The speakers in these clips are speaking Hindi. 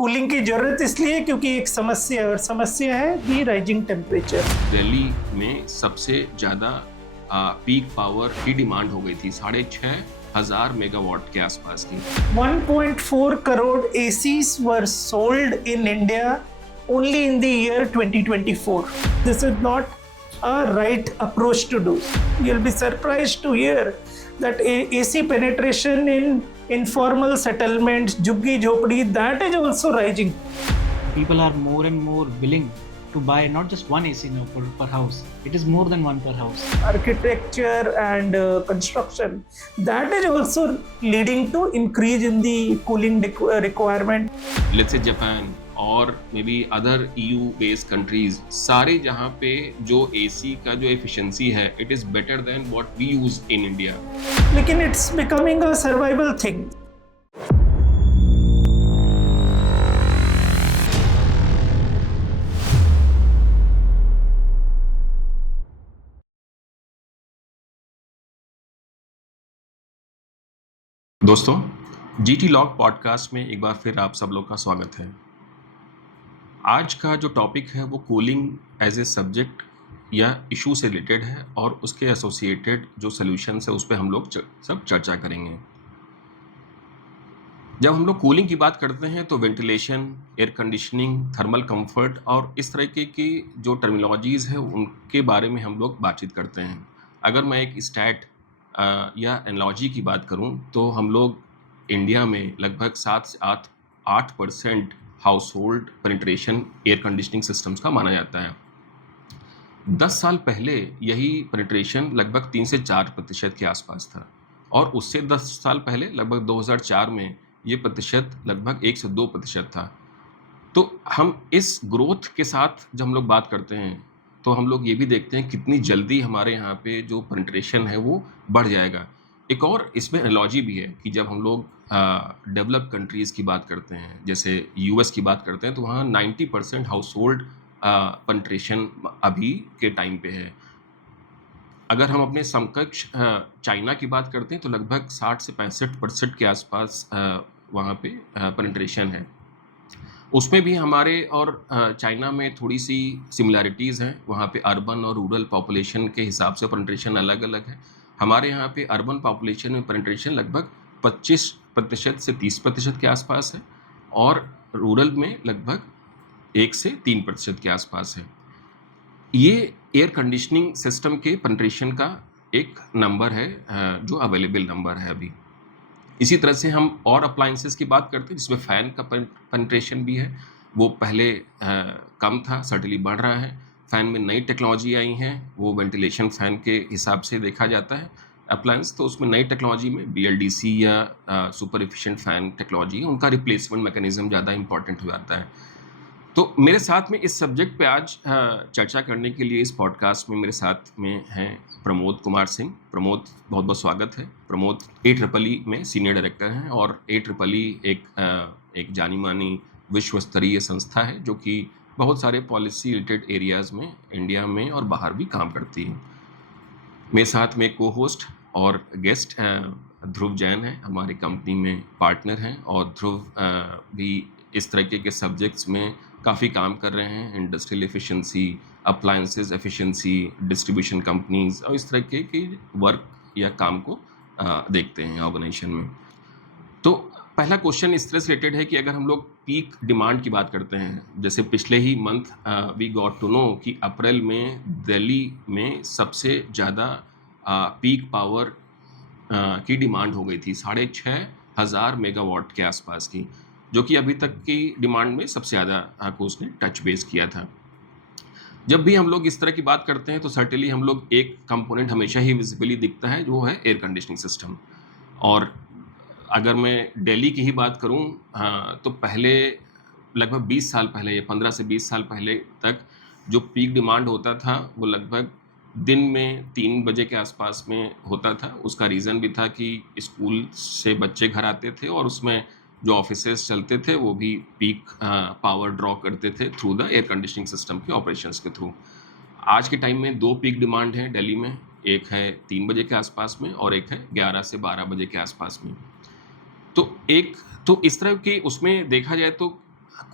कूलिंग की जरूरत इसलिए क्योंकि एक समस्या है और समस्या है दी राइजिंग टेम्परेचर। दिल्ली में सबसे ज्यादा पीक पावर की डिमांड हो गई थी 6,500 मेगावाट के आसपास की। 1.4 crore ACs were sold in India only in the year 2024. This is not a right approach to do. You'll be surprised to hear that AC penetration in informal settlements, jhuggi jhopdi, that is also rising. People are more and more willing to buy not just one AC now per house. It is more than one per house. Architecture and construction, that is also leading to increase in the cooling requirement. Let's say Japan और may be other EU based countries, सारे जहाँ पे जो AC का जो एफिशिएंसी है it is better than what we use in India. लेकिन it's becoming a survival thing. दोस्तों, GT लॉग पॉडकास्ट में एक बार फिर आप सब लोग का स्वागत है। आज का जो टॉपिक है वो कूलिंग एज ए सब्जेक्ट या इशू से रिलेटेड है और उसके एसोसिएटेड जो सॉल्यूशंस है उस पर हम लोग सब चर्चा करेंगे। जब हम लोग कूलिंग की बात करते हैं तो ventilation, air conditioning, thermal comfort और इस तरीके की जो टर्मिनोलॉजीज़ है उनके बारे में हम लोग बातचीत करते हैं। अगर मैं एक स्टैट या एनालॉजी की बात करूं तो हम लोग इंडिया में लगभग 7 से 8% house hold penetration air conditioning systems का माना जाता है। 10 साल पहले यही पेनिट्रेशन लगभग 3 से 4% के आसपास था और उससे 10 साल पहले लगभग 2004 में ये प्रतिशत लगभग 1 से 2% था। तो हम इस ग्रोथ के साथ जब हम लोग बात करते हैं तो हम लोग ये भी देखते हैं कितनी जल्दी हमारे यहाँ पे जो पेनिट्रेशन है वो बढ़ जाएगा। एक और इसमें एनालॉजी भी है कि जब हम लोग डेवलप कंट्रीज़ की बात करते हैं, जैसे US की बात करते हैं, तो वहाँ 90% हाउस होल्ड पेनिट्रेशन अभी के टाइम पे है। अगर हम अपने समकक्ष चाइना की बात करते हैं तो लगभग 60 से 65% के आसपास वहाँ पे पेनिट्रेशन है। उसमें भी हमारे और चाइना में थोड़ी सी सिमिलैरिटीज़ हैं। वहाँ पे अर्बन और रूरल पॉपुलेशन के हिसाब से पेनिट्रेशन अलग अलग है। हमारे यहाँ पे अर्बन पॉपुलेशन में पेनिट्रेशन लगभग 25% से 30% के आसपास है और रूरल में लगभग 1 से 3% के आसपास है। ये एयर कंडीशनिंग सिस्टम के पेनिट्रेशन का एक नंबर है जो अवेलेबल नंबर है अभी। इसी तरह से हम और अप्लायंसेस की बात करते हैं जिसमें फ़ैन का पेनिट्रेशन भी है। वो पहले कम था, सर्टेनली बढ़ रहा है। फ़ैन में नई टेक्नोलॉजी आई हैं, वो वेंटिलेशन फ़ैन के हिसाब से देखा जाता है अप्लायंस। तो उसमें नई टेक्नोलॉजी में BLDC या सुपर एफिशिएंट फ़ैन टेक्नोलॉजी, उनका रिप्लेसमेंट मैकेनिज़्म ज़्यादा इंपॉर्टेंट हो जाता है। तो मेरे साथ में इस सब्जेक्ट पे आज चर्चा करने के लिए इस पॉडकास्ट में मेरे साथ में हैं प्रमोद कुमार सिंह। प्रमोद, बहुत बहुत स्वागत है। प्रमोद AEEE में सीनियर डायरेक्टर हैं और AEEE एक जानी मानी विश्व स्तरीय संस्था है जो कि बहुत सारे पॉलिसी रिलेटेड एरियाज़ में इंडिया में और बाहर भी काम करती है। मेरे साथ में को होस्ट और गेस्ट ध्रुव जैन हैं, हमारी कंपनी में पार्टनर हैं और ध्रुव भी इस तरीके के सब्जेक्ट्स में काफ़ी काम कर रहे हैं। Industrial efficiency, appliances efficiency, distribution companies और इस तरह के वर्क या काम को देखते हैं ऑर्गेनाइजेशन में। तो पहला क्वेश्चन इस तरह से रिलेटेड है कि अगर हम लोग पीक डिमांड की बात करते हैं, जैसे पिछले ही month we got to know कि अप्रैल में दिल्ली में सबसे ज़्यादा पीक पावर की डिमांड हो गई थी 6,500 मेगावाट के आसपास की, जो कि अभी तक की डिमांड में सबसे ज़्यादा को उसने टच बेस किया था। जब भी हम लोग इस तरह की बात करते हैं तो सर्टेनली हम लोग एक कंपोनेंट हमेशा ही विजिबली दिखता है जो है एयर कंडीशनिंग सिस्टम। और अगर मैं दिल्ली की ही बात करूं तो पहले लगभग 20 साल पहले या 15 से 20 साल पहले तक जो पीक डिमांड होता था वो लगभग दिन में 3 बजे के आसपास में होता था। उसका रीज़न भी था कि स्कूल से बच्चे घर आते थे और उसमें जो ऑफिसेस चलते थे वो भी पीक पावर ड्रॉ करते थे through the air conditioning system के ऑपरेशंस के थ्रू। आज के टाइम में 2 पीक डिमांड है दिल्ली में, एक है 3 बजे के आसपास में और एक है 11 से 12 बजे के आसपास में। तो इस तरह के उसमें देखा जाए तो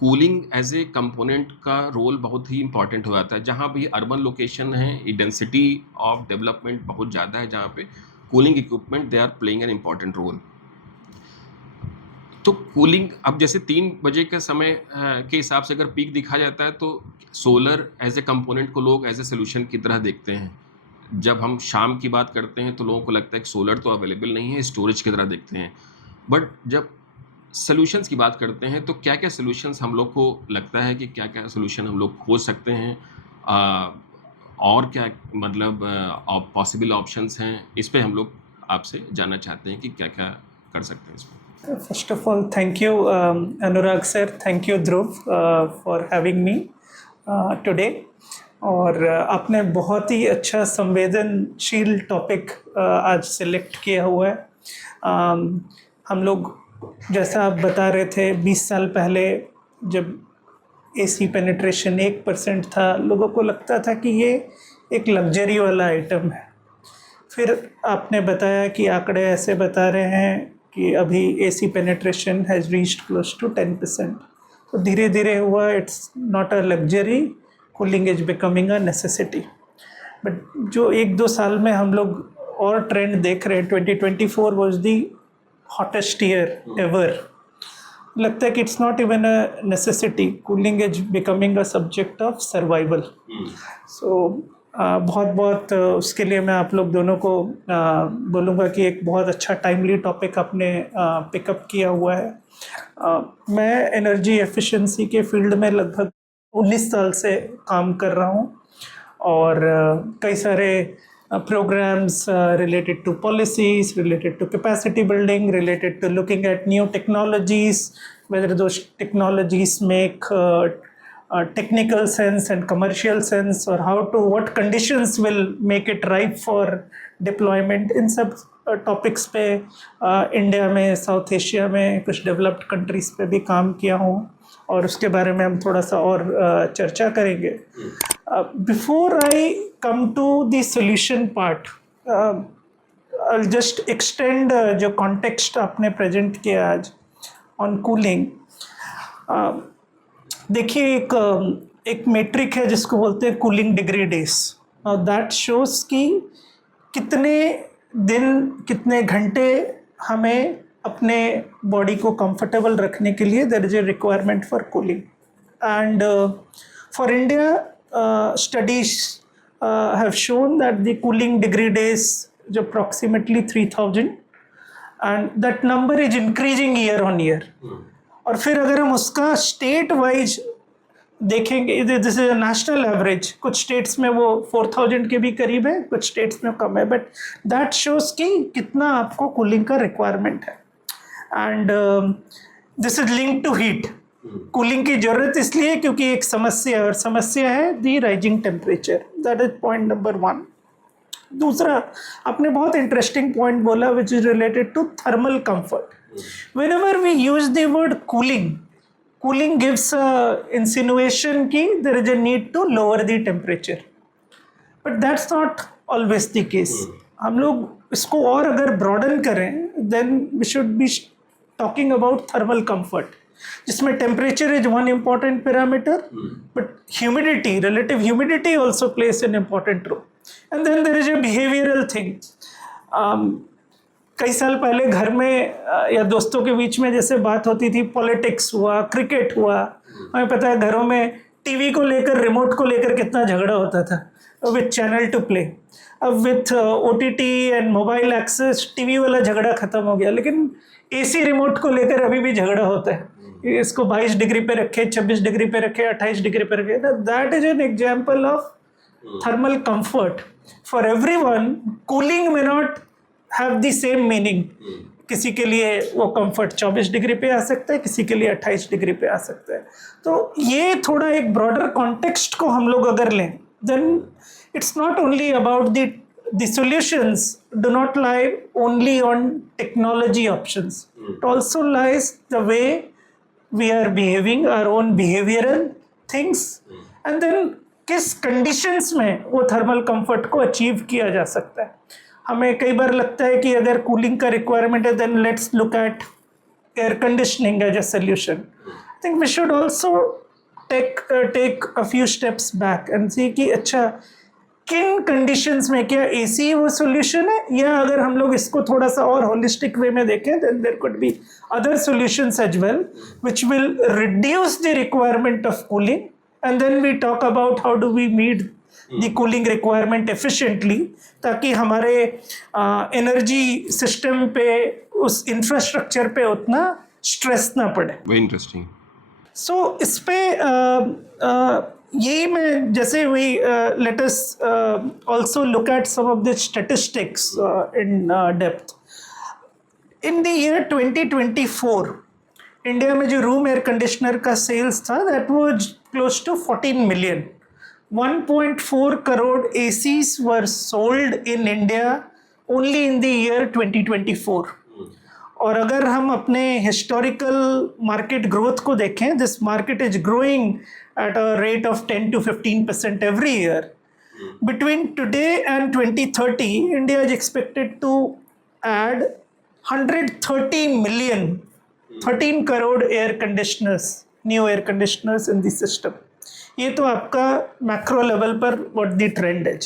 कूलिंग एज ए कंपोनेंट का रोल बहुत ही इंपॉर्टेंट हो जाता है। जहाँ भी अर्बन लोकेशन है, डेंसिटी ऑफ डेवलपमेंट बहुत ज़्यादा है, जहाँ पे cooling equipment they are playing an important role. तो कूलिंग अब जैसे 3 बजे के समय के हिसाब से अगर पीक दिखा जाता है तो सोलर एज ए कंपोनेंट को लोग एज ए सोल्यूशन की तरह देखते हैं। जब हम शाम की बात करते हैं तो लोगों को लगता है कि सोलर तो अवेलेबल नहीं है, स्टोरेज की तरह देखते हैं। बट जब सॉल्यूशंस की बात करते हैं तो क्या-क्या सॉल्यूशंस हम लोग को लगता है कि क्या-क्या सॉल्यूशन हम लोग खोज सकते हैं, और क्या मतलब पॉसिबल ऑप्शंस हैं, इस पे हम लोग आपसे जानना चाहते हैं कि क्या-क्या कर सकते हैं इसमें। First of all, thank you, Anurag sir. Thank you, Dhruv, for having me today. और आपने बहुत ही अच्छा संवेदनशील टॉपिक आज सिलेक्ट किया हुआ है। हम लोग जैसा आप बता रहे थे 20 साल पहले जब एसी पेनिट्रेशन 1% था, लोगों को लगता था कि ये एक लग्जरी वाला आइटम है। फिर आपने बताया कि आंकड़े ऐसे बता रहे हैं कि अभी AC penetration has reached close to 10%। तो धीरे धीरे हुआ, it's not a luxury, cooling is becoming a necessity. But जो 1-2 साल में हम लोग और ट्रेंड देख रहे हैं, 2024 was the hottest year ever. लगता है कि it's not even a necessity, cooling is becoming a subject of survival. So बहुत बहुत उसके लिए मैं आप लोग दोनों को बोलूँगा कि एक बहुत अच्छा टाइमली टॉपिक आपने पिकअप किया हुआ है। मैं एनर्जी एफिशिएंसी के फील्ड में लगभग 19 साल से काम कर रहा हूँ और कई सारे programs related to policies, related to capacity building, related to looking at new technologies, whether those technologies make technical sense and commercial sense, or what conditions will make it ripe for deployment. इन सब टॉपिक्स पे इंडिया में, साउथ एशिया में, कुछ डेवलप्ड कंट्रीज पे भी काम किया हूँ और उसके बारे में हम थोड़ा सा और चर्चा करेंगे। Before I come to the solution part, I'll just extend जो context आपने present किया आज on cooling। देखिए एक मेट्रिक है जिसको बोलते हैं कूलिंग डिग्री डेज, और दैट शोज कि कितने दिन, कितने घंटे हमें अपने बॉडी को कंफर्टेबल रखने के लिए there is a requirement for cooling. And for India studies have shown that the cooling degree days जो approximately 3000, and that number is increasing year on year. और फिर अगर हम उसका स्टेट वाइज देखेंगे, this is a national average, कुछ स्टेट्स में वो 4000 के भी करीब है, कुछ स्टेट्स में कम है, बट दैट शोज कि कितना आपको कूलिंग का रिक्वायरमेंट है। And this is linked to heat. Cooling की जरूरत इसलिए क्योंकि एक समस्या है, और समस्या है the rising temperature. That is point number 1। दूसरा, आपने बहुत इंटरेस्टिंग पॉइंट बोला which is related to thermal comfort. Whenever we use the word cooling gives insinuation कि there is a need to lower the temperature, but that's not always the case. हम लोग इसको और अगर broaden करें, then we should be talking about thermal comfort, जिसमें temperature is one important parameter, but humidity, relative humidity also plays an important role. And then there is a behavioral thing. कई साल पहले घर में या दोस्तों के बीच में जैसे बात होती थी, पॉलिटिक्स हुआ, क्रिकेट हुआ, हमें पता है घरों में टीवी को लेकर, रिमोट को लेकर कितना झगड़ा होता था विथ चैनल टू प्ले। अब with OTT and mobile access TV वाला झगड़ा खत्म हो गया, लेकिन एसी रिमोट को लेकर अभी भी झगड़ा होता है। इसको 22 डिग्री पे रखे, 26 डिग्री पे रखे, 28 डिग्री पे रखे। That is an example of thermal comfort for everyone. Cooling में not have the same meaning। किसी के लिए वो कंफर्ट 24 डिग्री पे आ सकता है, किसी के लिए 28 डिग्री पे आ सकता है। तो ये थोड़ा एक ब्रॉडर कॉन्टेक्स्ट को हम लोग अगर लें, then it's not only about the solutions do not lie only on technology options. It also lies the way we are behaving, our own behavioral things, and then किस कंडीशंस में वो थर्मल कंफर्ट को अचीव किया जा सकता है। हमें कई बार लगता है कि अगर कूलिंग का रिक्वायरमेंट है, then let's look at air conditioning as a solution. I think we should also take a few steps back and see कि अच्छा किन कंडीशंस में क्या एसी वो सॉल्यूशन है, या अगर हम लोग इसको थोड़ा सा और होलिस्टिक वे में देखें then there could be other solutions as well which will reduce the requirement of cooling, and then we talk about how do we meet the cooling requirement efficiently ताकि हमारे एनर्जी सिस्टम पे उस इंफ्रास्ट्रक्चर पे उतना स्ट्रेस ना पड़े. Very interesting. सो इस पे यही मैं जैसे वही let us also look at some of the statistics in depth. In the year 2024 India में जो रूम एयर कंडीशनर का सेल्स था that was close to 14 million. 1.4 crore ACs were sold in India only in the year 2024. और अगर हम अपने हिस्टोरिकल मार्केट ग्रोथ को देखें, this market is growing at a rate of 10 to 15% every year. Between today and 2030 India is expected to add 130 million 13 crore air conditioners, new air conditioners in this system. ये तो आपका मैक्रो लेवल पर व्हाट द ट्रेंड है.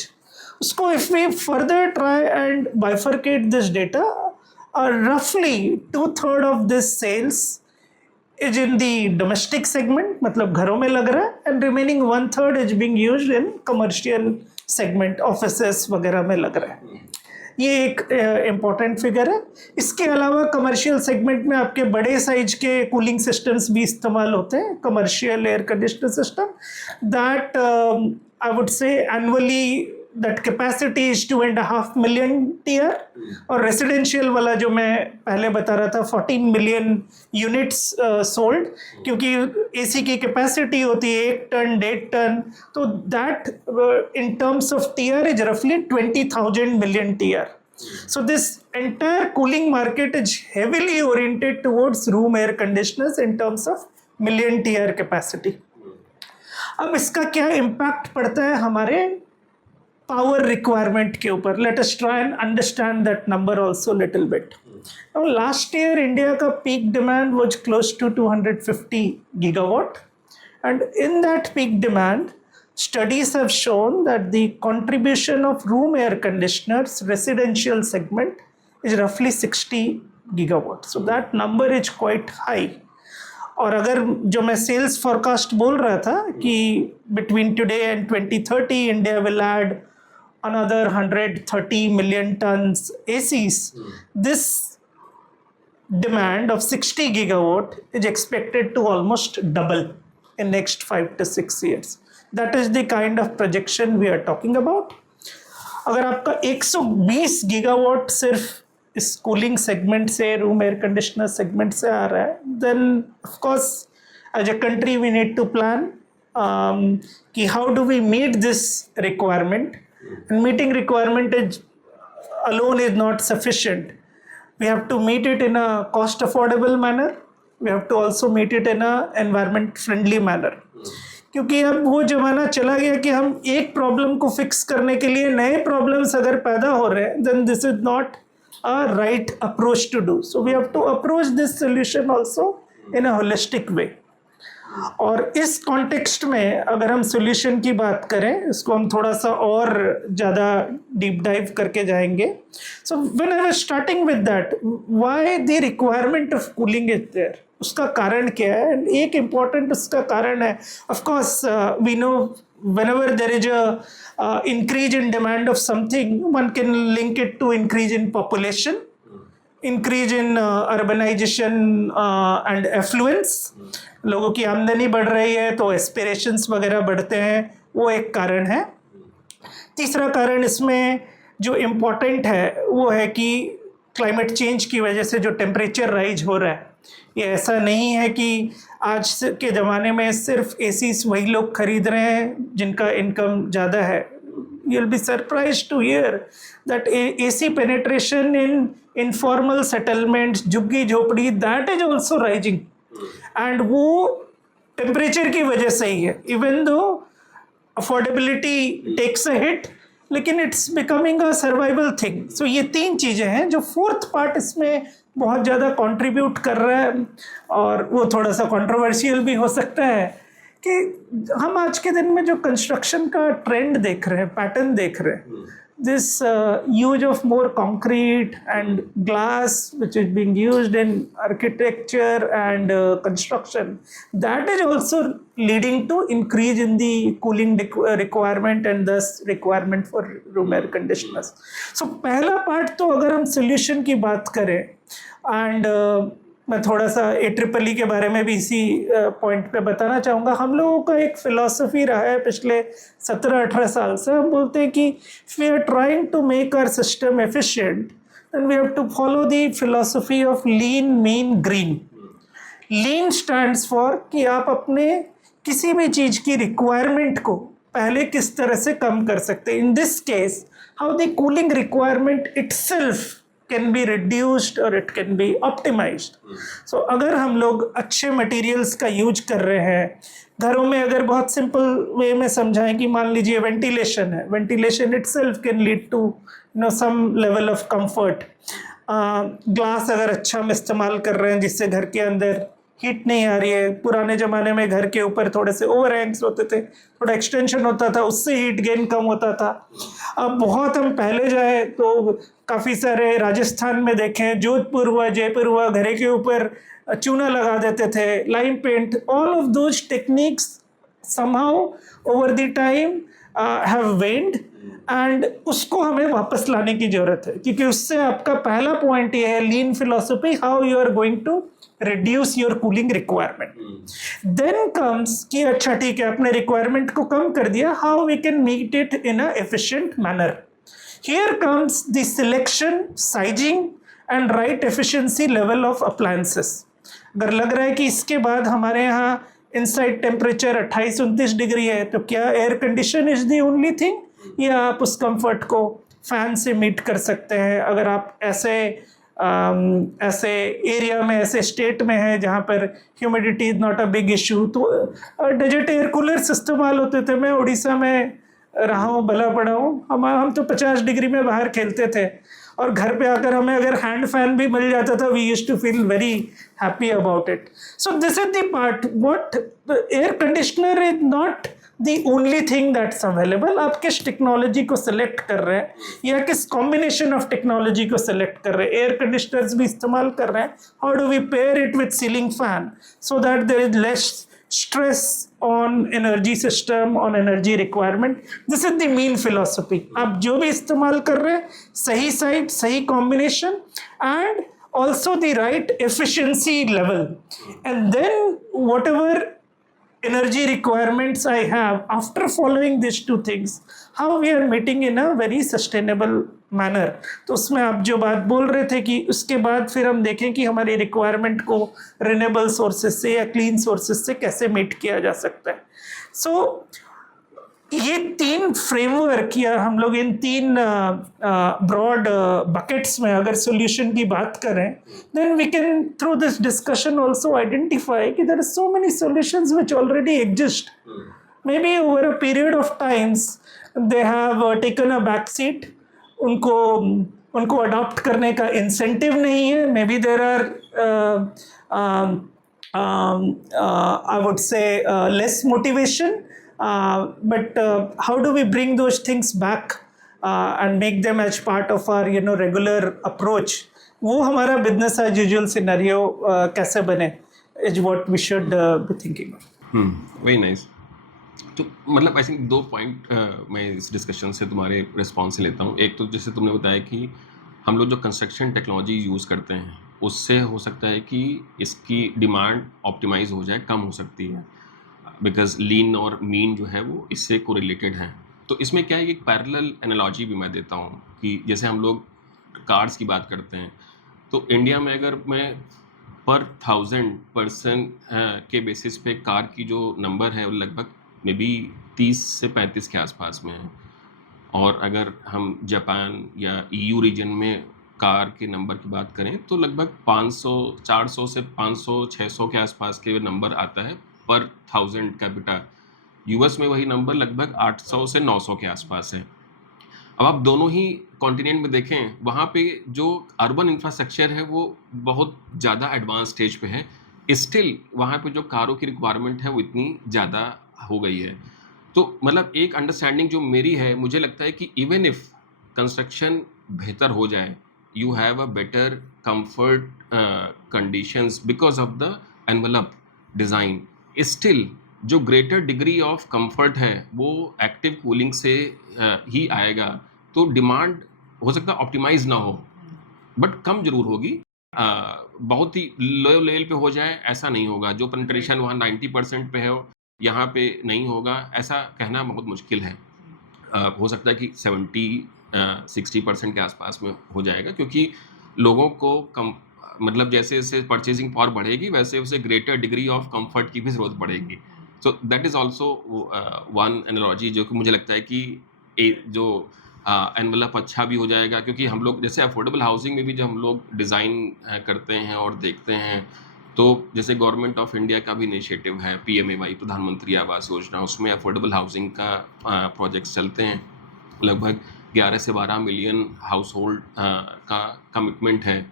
उसको if we further try and bifurcate this data, roughly 2/3 of this sales is in the domestic segment, मतलब घरों में लग रहा है, and remaining 1/3 is being used in commercial segment, offices वगैरह में लग रहा है. ये एक इम्पॉर्टेंट फिगर है. इसके अलावा कमर्शियल सेगमेंट में आपके बड़े साइज के कूलिंग सिस्टम्स भी इस्तेमाल होते हैं, commercial air conditioner system that I would से annually that capacity is 2.5 million TR. और रेसिडेंशियल वाला जो मैं पहले बता रहा था 14 million यूनिट्स सोल्ड, क्योंकि एसी की कैपेसिटी होती है 1 ton 1.5 ton, तो that in terms of TR is रफली 20,000 million TR. So this entire cooling market is heavily oriented towards room air conditioners in terms of million TR capacity. अब इसका क्या इम्पैक्ट पड़ता है हमारे पावर रिक्वायरमेंट के ऊपर? Let us try and understand that number also little bit. Last year India का peak demand was close to 250 gigawatt, and in that peak demand studies have shown that the contribution of room air conditioners residential segment is roughly 60 gigawatt. So that number is quite high. और अगर जो मैं सेल्स फॉरकास्ट बोल रहा था कि between today and 2030 India will add another 130 million tons ACs, this demand of 60 gigawatt is expected to almost double in next 5 to 6 years. That is the kind of projection we are talking about. अगर आपका 120 gigawatt सिर्फ इस कूलिंग सेगमेंट से, रूम एयर कंडीशनर सेगमेंट से आ रहा है, then of course as a country we need to plan कि how do we meet this requirement. And meeting requirement is alone is not sufficient. We have to meet it in a cost affordable manner. We have to also meet it in a environment friendly manner. क्योंकि अब वो ज़माना चला गया कि हम एक प्रॉब्लम को फिक्स करने के लिए नए प्रॉब्लम्स अगर पैदा हो रहे हैं, then this is not a right approach to do. So we have to approach this solution also in a holistic way. और इस कॉन्टेक्स्ट में अगर हम सॉल्यूशन की बात करें, इसको हम थोड़ा सा और ज़्यादा डीप डाइव करके जाएंगे. So when I was starting with that, why the requirement of cooling is there, उसका कारण क्या है? एक इम्पॉर्टेंट उसका कारण है, of course we know whenever there is a increase in demand of something, one can link it to increase in population, increase in urbanization and affluence. लोगों की आमदनी बढ़ रही है तो एस्पिरेशंस वगैरह बढ़ते हैं, वो एक कारण है. तीसरा कारण इसमें जो इम्पोर्टेंट है वो है कि क्लाइमेट चेंज की वजह से जो टेम्परेचर राइज हो रहा है, ये ऐसा नहीं है कि आज के ज़माने में सिर्फ एसीज वही लोग खरीद रहे हैं जिनका इनकम ज़्यादा है. You'll be surprised to hear that AC penetration in informal settlements, झुग्गी झोपड़ी, that is also rising. And वो टेम्परेचर की वजह से ही है. Even though affordability takes a hit, लेकिन it's becoming a survival thing. So ये तीन चीज़ें हैं. जो फोर्थ पार्ट इसमें बहुत ज़्यादा कंट्रीब्यूट कर रहा है, और वो थोड़ा सा कंट्रोवर्शियल भी हो सकता है कि हम आज के दिन में जो कंस्ट्रक्शन का ट्रेंड देख रहे हैं, पैटर्न देख रहे हैं, this use of more concrete and glass which is being used in architecture and construction, that is also leading to increase in the cooling requirement and thus requirement for room air conditioners. So पहला पार्ट तो अगर हम solution की बात करें, and मैं थोड़ा सा AEEE के बारे में भी इसी पॉइंट पे बताना चाहूँगा। हम लोगों का एक फ़िलॉसफी रहा है पिछले 17-18 साल से, हम बोलते हैं कि we are trying to make our system efficient, then we have to follow the philosophy of lean mean green. Lean stands for कि आप अपने किसी भी चीज़ की रिक्वायरमेंट को पहले किस तरह से कम कर सकते हैं। In this case how the cooling requirement itself can be reduced or it can be optimized. So अगर हम लोग अच्छे मटेरियल्स का यूज कर रहे हैं घरों में, अगर बहुत सिंपल वे में समझाएं कि मान लीजिए वेंटिलेशन है, ventilation itself can lead to some level of comfort. Glass अगर अच्छा हम इस्तेमाल कर रहे हैं जिससे घर के अंदर हीट नहीं आ रही है, पुराने ज़माने में घर के ऊपर थोड़े से ओवरहैंग्स होते थे, थोड़ा एक्सटेंशन होता था, उससे हीट गेन कम होता था। अब बहुत हम पहले जाए तो काफ़ी सारे राजस्थान में देखें, जोधपुर हुआ, जयपुर हुआ, घरे के ऊपर चूना लगा देते थे, lime paint, all of those techniques somehow over the time have waned, and उसको हमें वापस लाने की ज़रूरत है, क्योंकि उससे आपका पहला पॉइंट ये है lean philosophy, how you are going to reduce your cooling requirement. Then comes कि अच्छा ठीक है अपने requirement को कम कर दिया, how we can meet it in a efficient manner. Here comes the selection, sizing and right efficiency level of appliances. अगर लग रहा है कि इसके बाद हमारे यहाँ inside temperature 28-29 डिग्री है, तो क्या air condition is the only thing, या आप उस कंफर्ट को फैन से मीट कर सकते हैं। अगर आप ऐसे एरिया में, ऐसे स्टेट में है जहाँ पर humidity is not a big issue, तो डिजिट एयर कूलर्स इस्तेमाल होते थे। मैं उड़ीसा में रहा हूँ, भला पड़ा हूँ, हम तो 50 डिग्री में बाहर खेलते थे, और घर पे आकर हमें अगर हैंड फैन भी मिल जाता था, we used to feel very happy about it. So this is the part, what air conditioner is not the only thing that's available. आप किस टेक्नोलॉजी को सेलेक्ट कर रहे हैं या किस कॉम्बिनेशन ऑफ टेक्नोलॉजी को सेलेक्ट कर रहे हैं। एयर कंडीशनर्स भी इस्तेमाल कर रहे हैं, how do we pair it with ceiling fan so that there is less stress on energy system, on energy requirement. This is the main philosophy. आप जो भी इस्तेमाल कर रहे हैं, सही साइड, सही combination, and also the right efficiency level, and then whatever energy requirements I have after following these two things, how we are meeting in a very sustainable manner. तो उसमें आप जो बात बोल रहे थे कि उसके बाद फिर हम देखें कि हमारी रिक्वायरमेंट को रिन्यूएबल सोर्सेज से या क्लीन सोर्सेज से कैसे मीट किया जा सकता है। सो ये तीन फ्रेमवर्क या हम लोग इन तीन ब्रॉड बकेट्स में अगर सॉल्यूशन की बात करें, then we can through this discussion also identify कि there are so many solutions which already exist. Maybe over a period of times they have taken a back seat, उनको अडॉप्ट करने का इंसेंटिव नहीं है। Maybe there are I would say less motivation. But how do we bring those things back and make them as part of our regular approach? वो हमारा business as usual scenario कैसे बने is what we should be thinking of. Very nice. तो मतलब आई थिंक 2 पॉइंट मैं इस डिस्कशन से तुम्हारे रिस्पॉन्स से लेता हूँ। एक तो जैसे तुमने बताया कि हम लोग जो कंस्ट्रक्शन टेक्नोलॉजी यूज़ करते हैं उससे हो सकता है कि इसकी डिमांड ऑप्टिमाइज हो जाए, कम हो सकती है, बिकॉज लीन और मीन जो है वो इससे को रिलेटेड हैं। तो इसमें क्या है, एक पैरेलल एनालॉजी भी मैं देता हूँ कि जैसे हम लोग कार्स की बात करते हैं, तो इंडिया में अगर मैं पर 1000 पर्सन के बेसिस पे कार की जो नंबर है वो लगभग मे बी 30 से 35 के आसपास में है, और अगर हम जापान या EU रीजन में कार के नंबर की बात करें तो लगभग 400 से 500 600 के आसपास के नंबर आता है पर 1000 कैपिटा। US में वही नंबर लगभग 800 से 900 के आसपास है। अब आप दोनों ही कॉन्टिनेंट में देखें, वहाँ पे जो अर्बन इंफ्रास्ट्रक्चर है वो बहुत ज़्यादा एडवांस स्टेज पे है, स्टिल वहाँ पे जो कारों की रिक्वायरमेंट है वो इतनी ज़्यादा हो गई है। तो मतलब एक अंडरस्टैंडिंग जो मेरी है, मुझे लगता है कि इवन इफ कंस्ट्रक्शन बेहतर हो जाए, you have a better comfort conditions because of the envelope design, still जो ग्रेटर डिग्री ऑफ कंफर्ट है वो एक्टिव कूलिंग से ही आएगा। तो डिमांड हो सकता है ऑप्टिमाइज ना हो, बट कम जरूर होगी। बहुत ही लो लेवल पे हो जाए ऐसा नहीं होगा। जो पेनिट्रेशन वहाँ 90% पे है यहाँ पे नहीं होगा, ऐसा कहना बहुत मुश्किल है। हो सकता है कि 60% के आसपास में हो जाएगा, क्योंकि लोगों को कम मतलब जैसे जैसे परचेजिंग पावर बढ़ेगी वैसे वैसे ग्रेटर डिग्री ऑफ कंफर्ट की भी ज़रूरत पड़ेगी। So that is also one analogy जो कि मुझे लगता है कि जो एनवलप अच्छा भी हो जाएगा, क्योंकि हम लोग जैसे अफोर्डेबल हाउसिंग में भी जब हम लोग डिज़ाइन करते हैं और देखते हैं, तो जैसे गवर्नमेंट ऑफ इंडिया का भी इनिशिएटिव है PMAY, प्रधानमंत्री आवास योजना, उसमें अफोर्डेबल हाउसिंग का प्रोजेक्ट्स चलते हैं। लगभग 11 से 12 मिलियन हाउस होल्ड का कमिटमेंट है।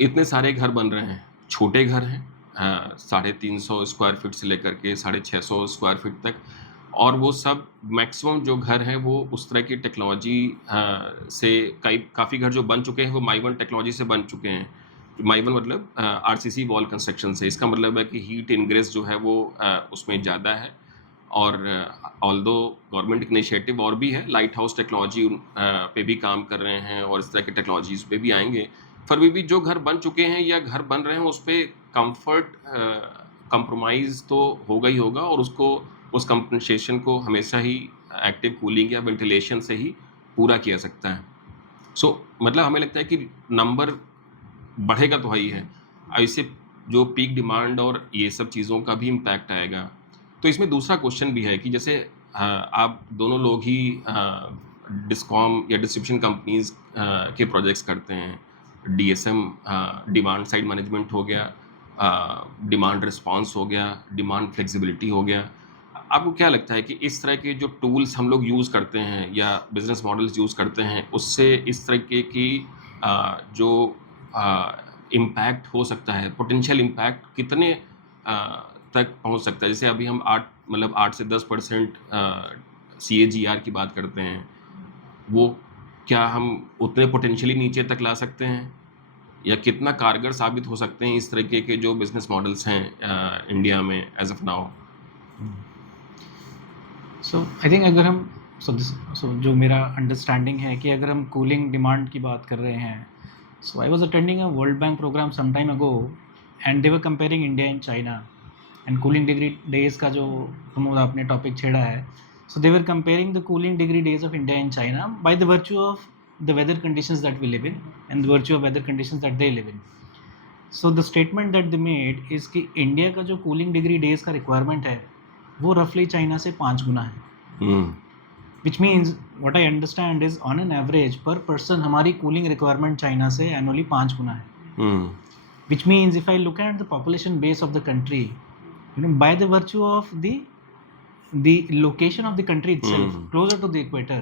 इतने सारे घर बन रहे हैं, छोटे घर हैं 350 स्क्वायर फीट से लेकर के 650 स्क्वायर फीट तक, और वो सब मैक्सिमम जो घर हैं वो उस तरह की टेक्नोलॉजी से काफ़ी घर जो बन चुके हैं वो माई-1 टेक्नोलॉजी से बन चुके हैं। माई-1 मतलब RCC वॉल कंस्ट्रक्शन से। इसका मतलब है कि हीट इनग्रेस जो है वो उसमें ज़्यादा है। और ऑल्दो गवर्नमेंट इनिशिएटिव और भी है, लाइट हाउस टेक्नोलॉजी पे भी काम कर रहे हैं और इस तरह की टेक्नोलॉजीज़ पे भी आएंगे। फिर भी जो घर बन चुके हैं या घर बन रहे हैं उस पर कंफर्ट कंप्रोमाइज़ तो होगा ही होगा, और उसको उस कंपनसेशन को हमेशा ही एक्टिव कूलिंग या वेंटिलेशन से ही पूरा किया सकता है। सो मतलब हमें लगता है कि नंबर बढ़ेगा तो ही है, ऐसे जो पीक डिमांड और ये सब चीज़ों का भी इम्पैक्ट आएगा। तो इसमें दूसरा क्वेश्चन भी है कि जैसे आप दोनों लोग ही डिस्कॉम या डिस्ट्रीब्यूशन कंपनीज के प्रोजेक्ट्स करते हैं। DSM डिमांड साइड मैनेजमेंट हो गया, डिमांड रिस्पांस हो गया, डिमांड फ्लेक्सिबिलिटी हो गया। आपको क्या लगता है कि इस तरह के जो टूल्स हम लोग यूज़ करते हैं या बिजनेस मॉडल्स यूज़ करते हैं, उससे इस तरह की जो इम्पैक्ट हो सकता है, पोटेंशियल इम्पैक्ट कितने तक पहुंच सकता है? जैसे अभी हम 8 से 10% CAGR की बात करते हैं, वो क्या हम उतने पोटेंशियली नीचे तक ला सकते हैं, या कितना कारगर साबित हो सकते हैं इस तरीके के जो बिजनेस मॉडल्स हैं इंडिया में as of now? So I think अगर हम जो मेरा अंडरस्टैंडिंग है कि अगर हम कूलिंग डिमांड की बात कर रहे हैं, so I was attending a world bank program some time ago and they were comparing India and China and cooling degree days का जो प्रमोद आपने टॉपिक छेड़ा है, so they were comparing the cooling degree days of India and China by the virtue of the weather conditions that we live in and the virtue of weather conditions that they live in. So the statement that they made is कि इंडिया का जो कूलिंग डिग्री डेज का रिक्वायरमेंट है वो रफली चाइना से 5 गुना है. Which means what I understand is on an average पर पर्सन हमारी कूलिंग रिक्वायरमेंट चाइना से एनुअली 5 गुना है. Which means if I look at the population base of the country, by the virtue of the location of the country itself, closer to the equator,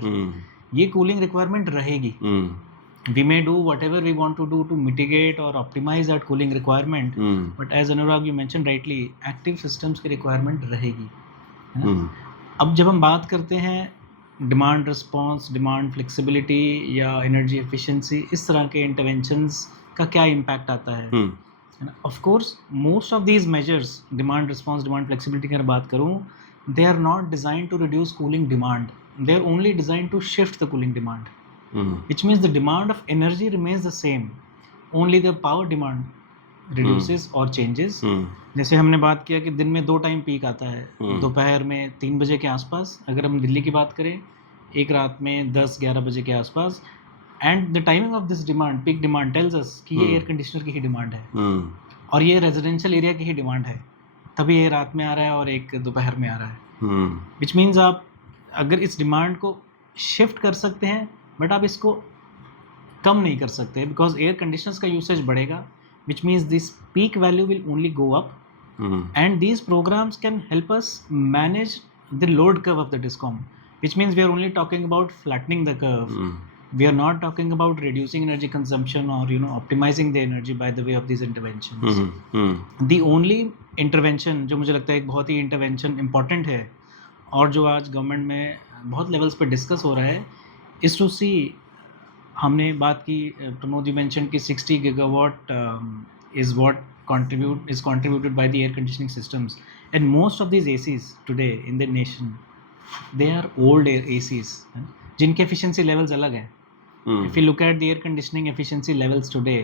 ये cooling requirement रहेगी. We may do whatever we want to do to mitigate or optimize that cooling requirement, but as Anurag you mentioned rightly, active systems की requirement रहेगी. अब जब हम बात करते हैं डिमांड रिस्पॉन्स, डिमांड फ्लेक्सिबिलिटी या एनर्जी एफिशिएंसी, इस तरह के इंटरवेंशंस का क्या इम्पैक्ट आता है? Of course most of these measures, demand response, demand flexibility की अगर बात करूँ, they are not design to reduce cooling demand, they are only design to shift the cooling demand, which means the demand of energy remains the same, only the power demand reduces और चेंजेस. जैसे हमने बात किया कि दिन में 2 टाइम पीक आता है, दोपहर में 3 बजे के आसपास अगर हम दिल्ली की बात करें, एक रात में 10-11 बजे के आसपास. And the timing of this demand, peak demand, tells us कि ये एयर कंडीशनर की ही डिमांड है और ये रेजिडेंशियल एरिया की ही डिमांड है, तभी ये रात में आ रहा है और एक दोपहर में आ रहा है. विच मीन्स आप अगर इस डिमांड को शिफ्ट कर सकते हैं बट आप इसको कम नहीं कर सकते, बिकॉज एयर कंडीशनर्स का यूसेज बढ़ेगा, which means this peak value will only go up. And these programs can help us manage the load curve of the discom. which means we are only talking about flattening the curve. We are not talking about reducing energy consumption or optimizing the energy by the way of these interventions. The only intervention जो मुझे लगता है एक बहुत ही intervention important है और जो आज गवर्नमेंट में बहुत लेवल्स पे डिस्कस हो रहा है is to see, हमने बात की, प्रमोद जी मेंशन कि 60 gigawatt is what is contributed by the air conditioning systems, and most of these ACs today in the nation, they are old ACs जिनके efficiency levels अलग हैं. If you look at the air conditioning efficiency levels today